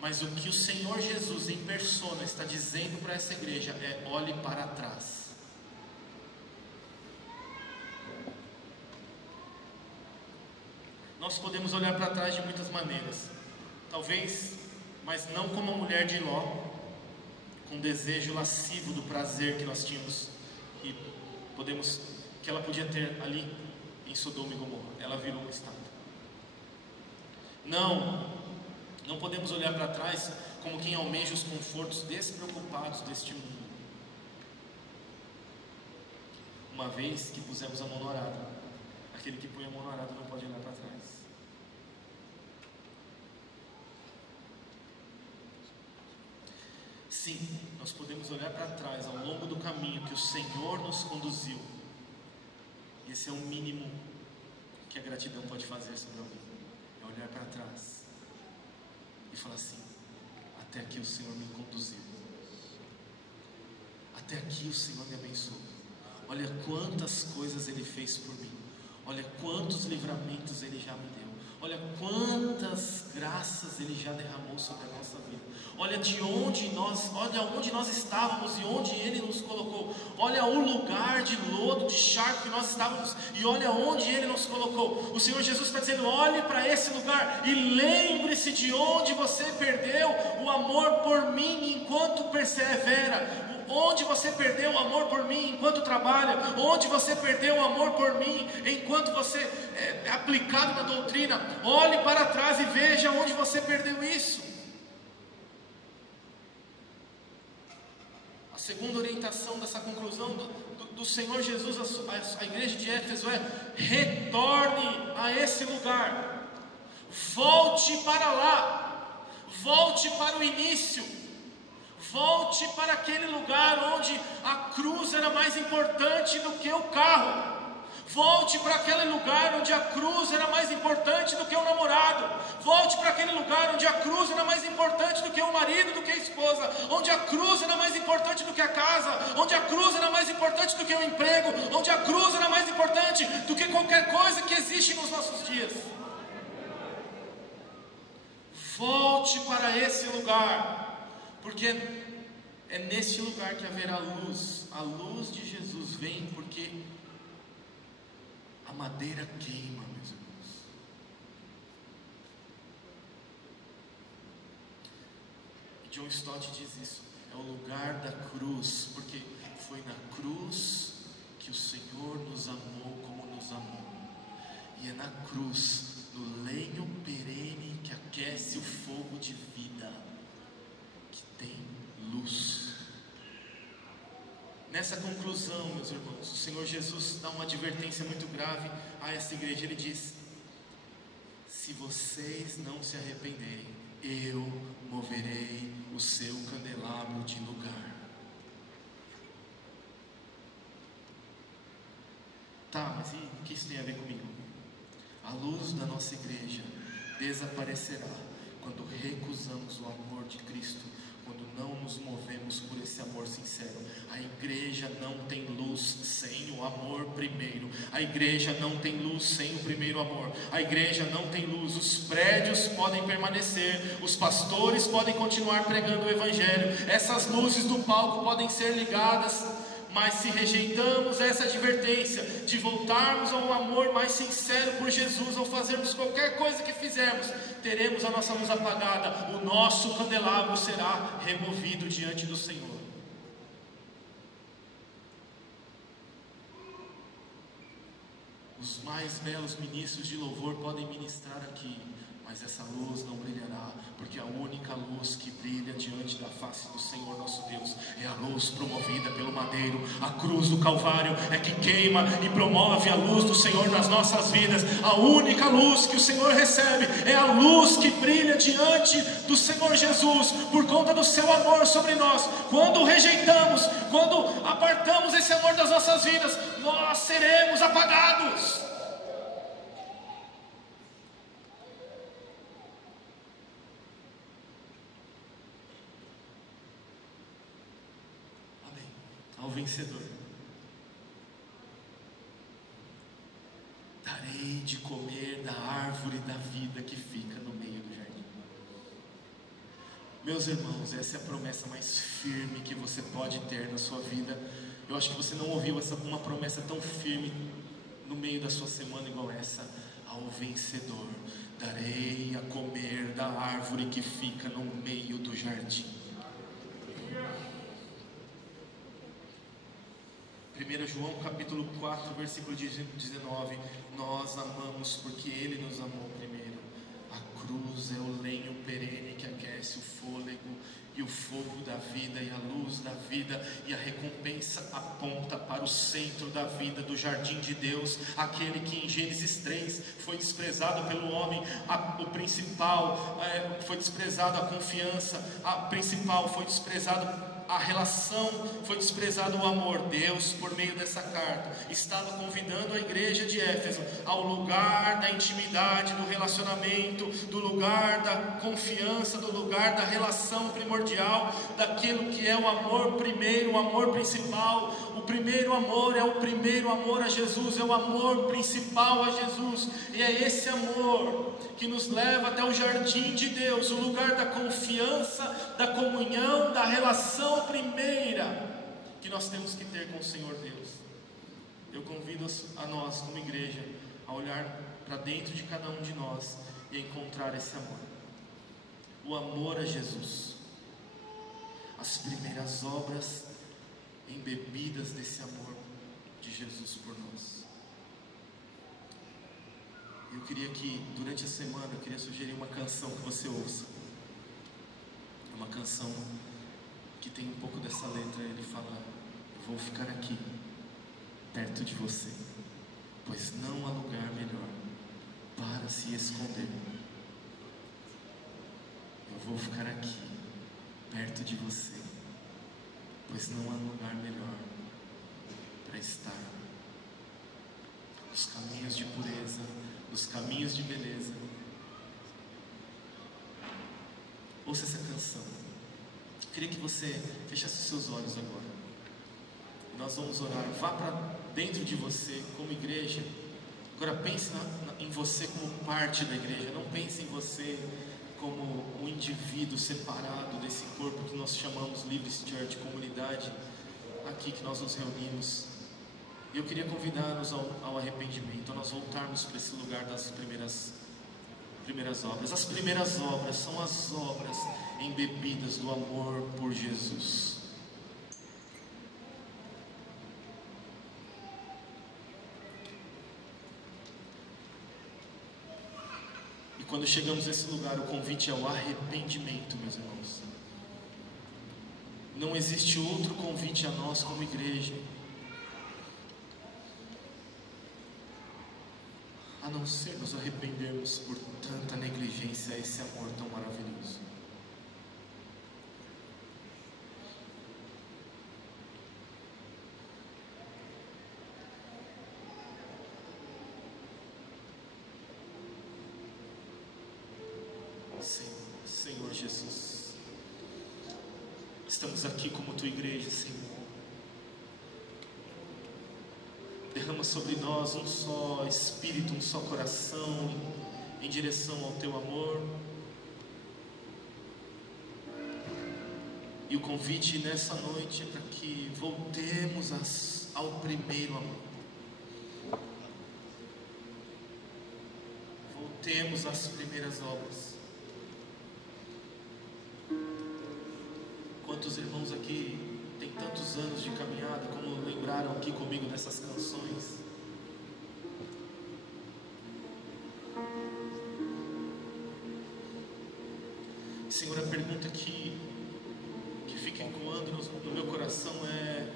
Mas o que o Senhor Jesus em persona está dizendo para essa igreja é: olhe para trás. Nós podemos olhar para trás de muitas maneiras, talvez, mas não como a mulher de Ló, com desejo lascivo do prazer que nós tínhamos que ela podia ter ali em Sodoma e Gomorra. Ela virou uma estátua. Não podemos olhar para trás como quem almeja os confortos despreocupados deste mundo. Uma vez que pusemos a mão no arado, aquele que põe a mão no arado não pode olhar para trás. Sim, nós podemos olhar para trás ao longo do caminho que o Senhor nos conduziu. E esse é o mínimo que a gratidão pode fazer sobre alguém. É olhar para trás e falar assim: até aqui o Senhor me conduziu. Até aqui o Senhor me abençoou. Olha quantas coisas Ele fez por mim. Olha quantos livramentos Ele já me deu. Olha quantas graças Ele já derramou sobre a nossa vida. Olha onde nós estávamos e onde Ele nos colocou. Olha o lugar de lodo, de charco que nós estávamos e olha onde Ele nos colocou. O Senhor Jesus está dizendo: olhe para esse lugar e lembre-se de onde você perdeu o amor por mim enquanto persevera. Onde você perdeu o amor por mim enquanto trabalha, onde você perdeu o amor por mim enquanto você é aplicado na doutrina. Olhe para trás e veja onde você perdeu isso. A segunda orientação dessa conclusão do Senhor Jesus à igreja de Éfeso é: retorne a esse lugar, volte para lá, volte para o início. Volte para aquele lugar onde a cruz era mais importante do que o carro. Volte para aquele lugar onde a cruz era mais importante do que o namorado. Volte para aquele lugar onde a cruz era mais importante do que o marido, do que a esposa. Onde a cruz era mais importante do que a casa. Onde a cruz era mais importante do que o emprego. Onde a cruz era mais importante do que qualquer coisa que existe nos nossos dias. Volte para esse lugar. Porque é nesse lugar que haverá luz. A luz de Jesus vem porque a madeira queima, meus irmãos. E John Stott diz isso: é o lugar da cruz, porque foi na cruz que o Senhor nos amou como nos amou. E é na cruz, no lenho perene que aquece o fogo de vida, que tem luz. Nessa conclusão, meus irmãos, o Senhor Jesus dá uma advertência muito grave a essa igreja. Ele diz: se vocês não se arrependerem, eu moverei o seu candelabro de lugar. Tá, mas e o que isso tem a ver comigo? A luz da nossa igreja desaparecerá quando recusamos o amor de Cristo, quando não nos movemos por esse amor sincero. A igreja não tem luz sem o amor primeiro. A igreja não tem luz sem o primeiro amor. A igreja não tem luz. Os prédios podem permanecer, os pastores podem continuar pregando o evangelho, essas luzes do palco podem ser ligadas, mas se rejeitamos essa advertência de voltarmos ao amor mais sincero por Jesus, ou fazermos qualquer coisa que fizermos, teremos a nossa luz apagada, o nosso candelabro será removido diante do Senhor. Os mais belos ministros de louvor podem ministrar aqui, mas essa luz não brilhará, porque a única luz que brilha diante da face do Senhor nosso Deus é a luz promovida pelo madeiro. A cruz do Calvário é que queima e promove a luz do Senhor nas nossas vidas. A única luz que o Senhor recebe é a luz que brilha diante do Senhor Jesus, por conta do seu amor sobre nós. Quando o rejeitamos, quando apartamos esse amor das nossas vidas, nós seremos apagados. Ao vencedor darei de comer da árvore da vida que fica no meio do jardim. Meus irmãos, essa é a promessa mais firme que você pode ter na sua vida. Eu acho que você não ouviu uma promessa tão firme no meio da sua semana igual essa. Ao vencedor darei a comer da árvore que fica no meio do jardim. 1 João capítulo 4, versículo 19: nós amamos porque Ele nos amou primeiro. A cruz é o lenho perene que aquece o fôlego e o fogo da da vida e a luz da vida, e a recompensa aponta para o centro da vida do jardim de Deus, aquele que em Gênesis 3 foi desprezado pelo homem, o principal foi desprezado a confiança, a principal foi desprezado a relação, foi desprezado o amor. Deus, por meio dessa carta, estava convidando a igreja de Éfeso ao lugar da intimidade, do relacionamento, do lugar da confiança, do lugar da relação primordial, daquilo que é o amor primeiro, o amor principal. O primeiro amor é o primeiro amor a Jesus, é o amor principal a Jesus, e é esse amor que nos leva até o jardim de Deus, o lugar da confiança, da comunhão, da relação primeira que nós temos que ter com o Senhor Deus. Eu convido a nós como igreja a olhar para dentro de cada um de nós e a encontrar esse amor, o amor a Jesus, as primeiras obras embebidas desse amor de Jesus por nós. Eu queria que durante a semana eu queria sugerir uma canção que você ouça. É uma canção que tem um pouco dessa letra. Ele fala: eu vou ficar aqui perto de você, pois não há lugar melhor para se esconder. Eu vou ficar aqui perto de você, pois não há lugar melhor para estar. Nos caminhos de pureza, nos caminhos de beleza. Ouça essa canção. Eu queria que você fechasse os seus olhos agora. Nós vamos orar. Vá para dentro de você como igreja. Agora pense em você como parte da igreja. Não pense em você como um indivíduo separado desse corpo que nós chamamos Livres Church, comunidade aqui que nós nos reunimos. E eu queria convidar-nos ao arrependimento, a nós voltarmos para esse lugar das primeiras obras. As primeiras obras são as obras embebidas do amor por Jesus. E quando chegamos nesse lugar, o convite é o arrependimento, meus irmãos. Não existe outro convite a nós como igreja a não ser nos arrependermos por tanta negligência a esse amor tão maravilhoso. Senhor Jesus, estamos aqui como tua igreja, Senhor. Derrama sobre nós um só espírito, um só coração em direção ao teu amor. E o convite nessa noite é para que voltemos ao primeiro amor. Voltemos às primeiras obras. Quantos irmãos aqui têm tantos anos de caminhada, como lembraram aqui comigo dessas canções? Senhor, a pergunta que fica ecoando no meu coração é: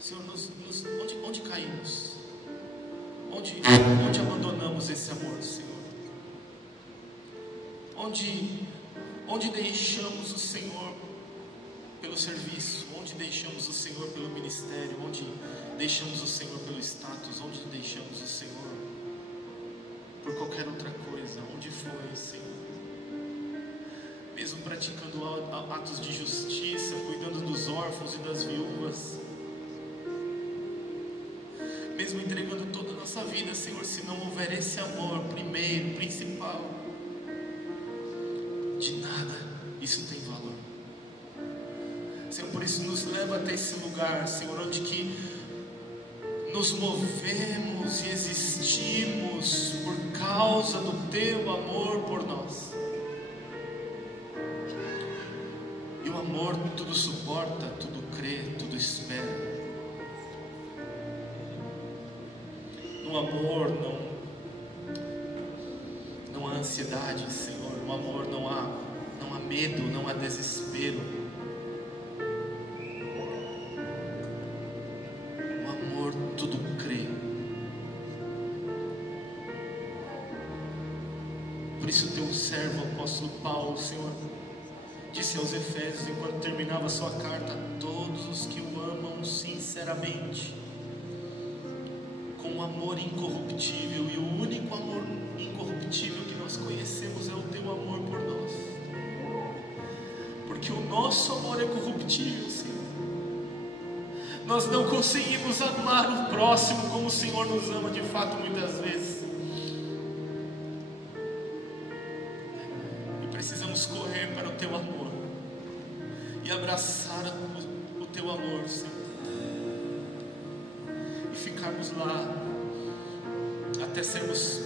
Senhor, onde caímos? Onde abandonamos esse amor, Senhor? Onde deixamos o Senhor pelo serviço? Onde deixamos o Senhor pelo ministério? Onde deixamos o Senhor pelo status? Onde deixamos o Senhor por qualquer outra coisa? Onde foi, Senhor? Mesmo praticando atos de justiça, cuidando dos órfãos e das viúvas, mesmo entregando toda a nossa vida, Senhor, se não houver esse amor primeiro, principal, de nada isso tem valor. Senhor, por isso nos leva até esse lugar, Senhor, onde que nos movemos e existimos por causa do teu amor por nós. E o amor tudo suporta, tudo crê, tudo espera. No amor não há ansiedade, Senhor. No amor não há medo, não há desespero. No amor tudo crê. Por isso teu servo, o apóstolo Paulo, Senhor, disse aos Efésios, enquanto terminava a sua carta: todos os que o amam sinceramente, com um amor incorruptível, e o único amor incorruptível que nós conhecemos é o teu amor por nós, porque o nosso amor é corruptível, Senhor. Nós não conseguimos amar o próximo como o Senhor nos ama de fato muitas vezes, e precisamos correr para o teu amor e abraçar o teu amor, Senhor, e ficarmos lá até sermos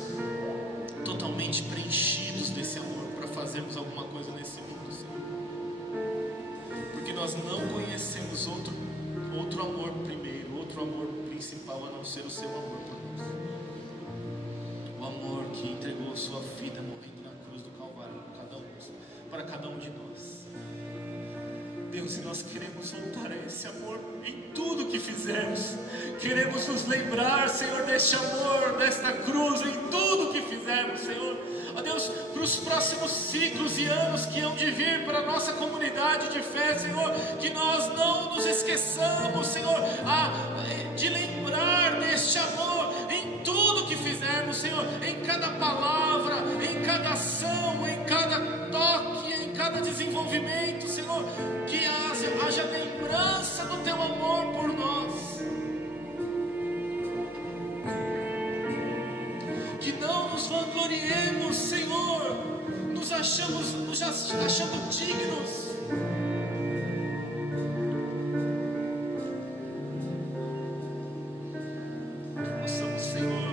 totalmente preenchidos desse amor, para fazermos alguma coisa nesse mundo, Senhor, porque nós não conhecemos outro amor primeiro, outro amor principal, a não ser o seu amor por nós, o amor que entregou a sua vida morrendo na cruz do Calvário para cada um de nós. Deus, e nós queremos voltar a esse amor em tudo que fizermos. Queremos nos lembrar, Senhor, deste amor, desta cruz em tudo que fizermos, Senhor. Ó Deus, para os próximos ciclos e anos que hão de vir para a nossa comunidade de fé, Senhor, que nós não nos esqueçamos, Senhor, de lembrar deste amor em tudo que fizermos, Senhor, em cada palavra, em cada ação, em cada toque, em cada desenvolvimento, Senhor, que haja lembrança do teu amor por nós, que não nos vangloriemos, Senhor, nos achando dignos, que possamos, Senhor,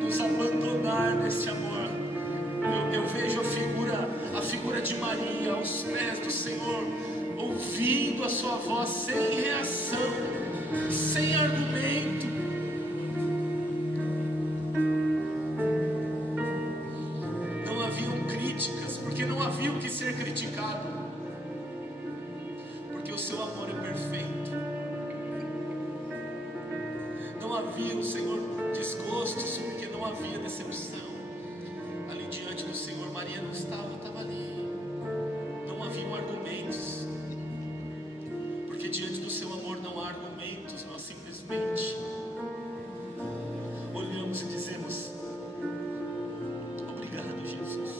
nos abandonar nesse amor. Eu vejo a figura de Maria aos pés do Senhor, ouvindo a sua voz sem reação, sem argumento. Não haviam críticas, porque não havia o que ser criticado, porque o seu amor é perfeito. Não havia, Senhor, desgostos, porque não havia decepção. Ali diante do Senhor, Maria não estava ali. Não haviam argumentos, porque diante do seu amor não há argumentos. Nós simplesmente olhamos e dizemos: obrigado, Jesus.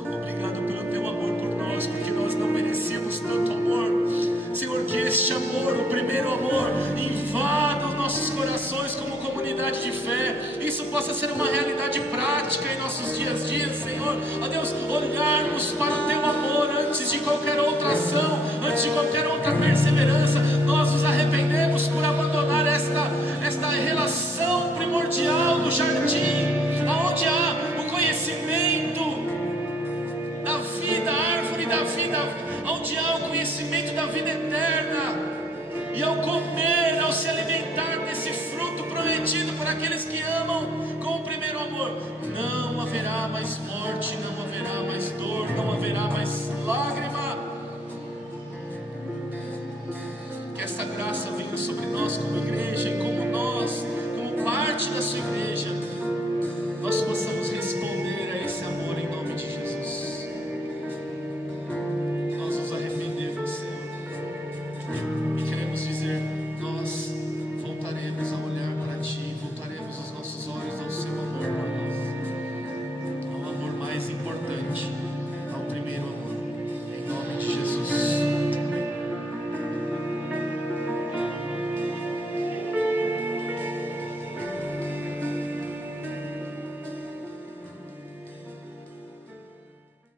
Obrigado pelo teu amor por nós, porque nós não merecíamos tanto amor. Senhor, que este amor, o primeiro amor, invada os nossos corações como comunidade de fé. Isso possa ser uma realidade prática em nossos dias a dias, Senhor. Ó Deus, olharmos para o teu amor antes de qualquer outra ação, antes de qualquer outra perseverança. Nós nos arrependemos por abandonar esta relação primordial do jardim, onde há o conhecimento da vida, a árvore da vida, onde há o conhecimento da vida eterna. E ao comer, ao se alimentar desse fruto prometido por aqueles que amam com o primeiro amor, não haverá mais morte, não haverá mais dor, não haverá mais lágrima. Que esta graça venha sobre nós como igreja, e como nós, como parte da sua igreja, nós possamos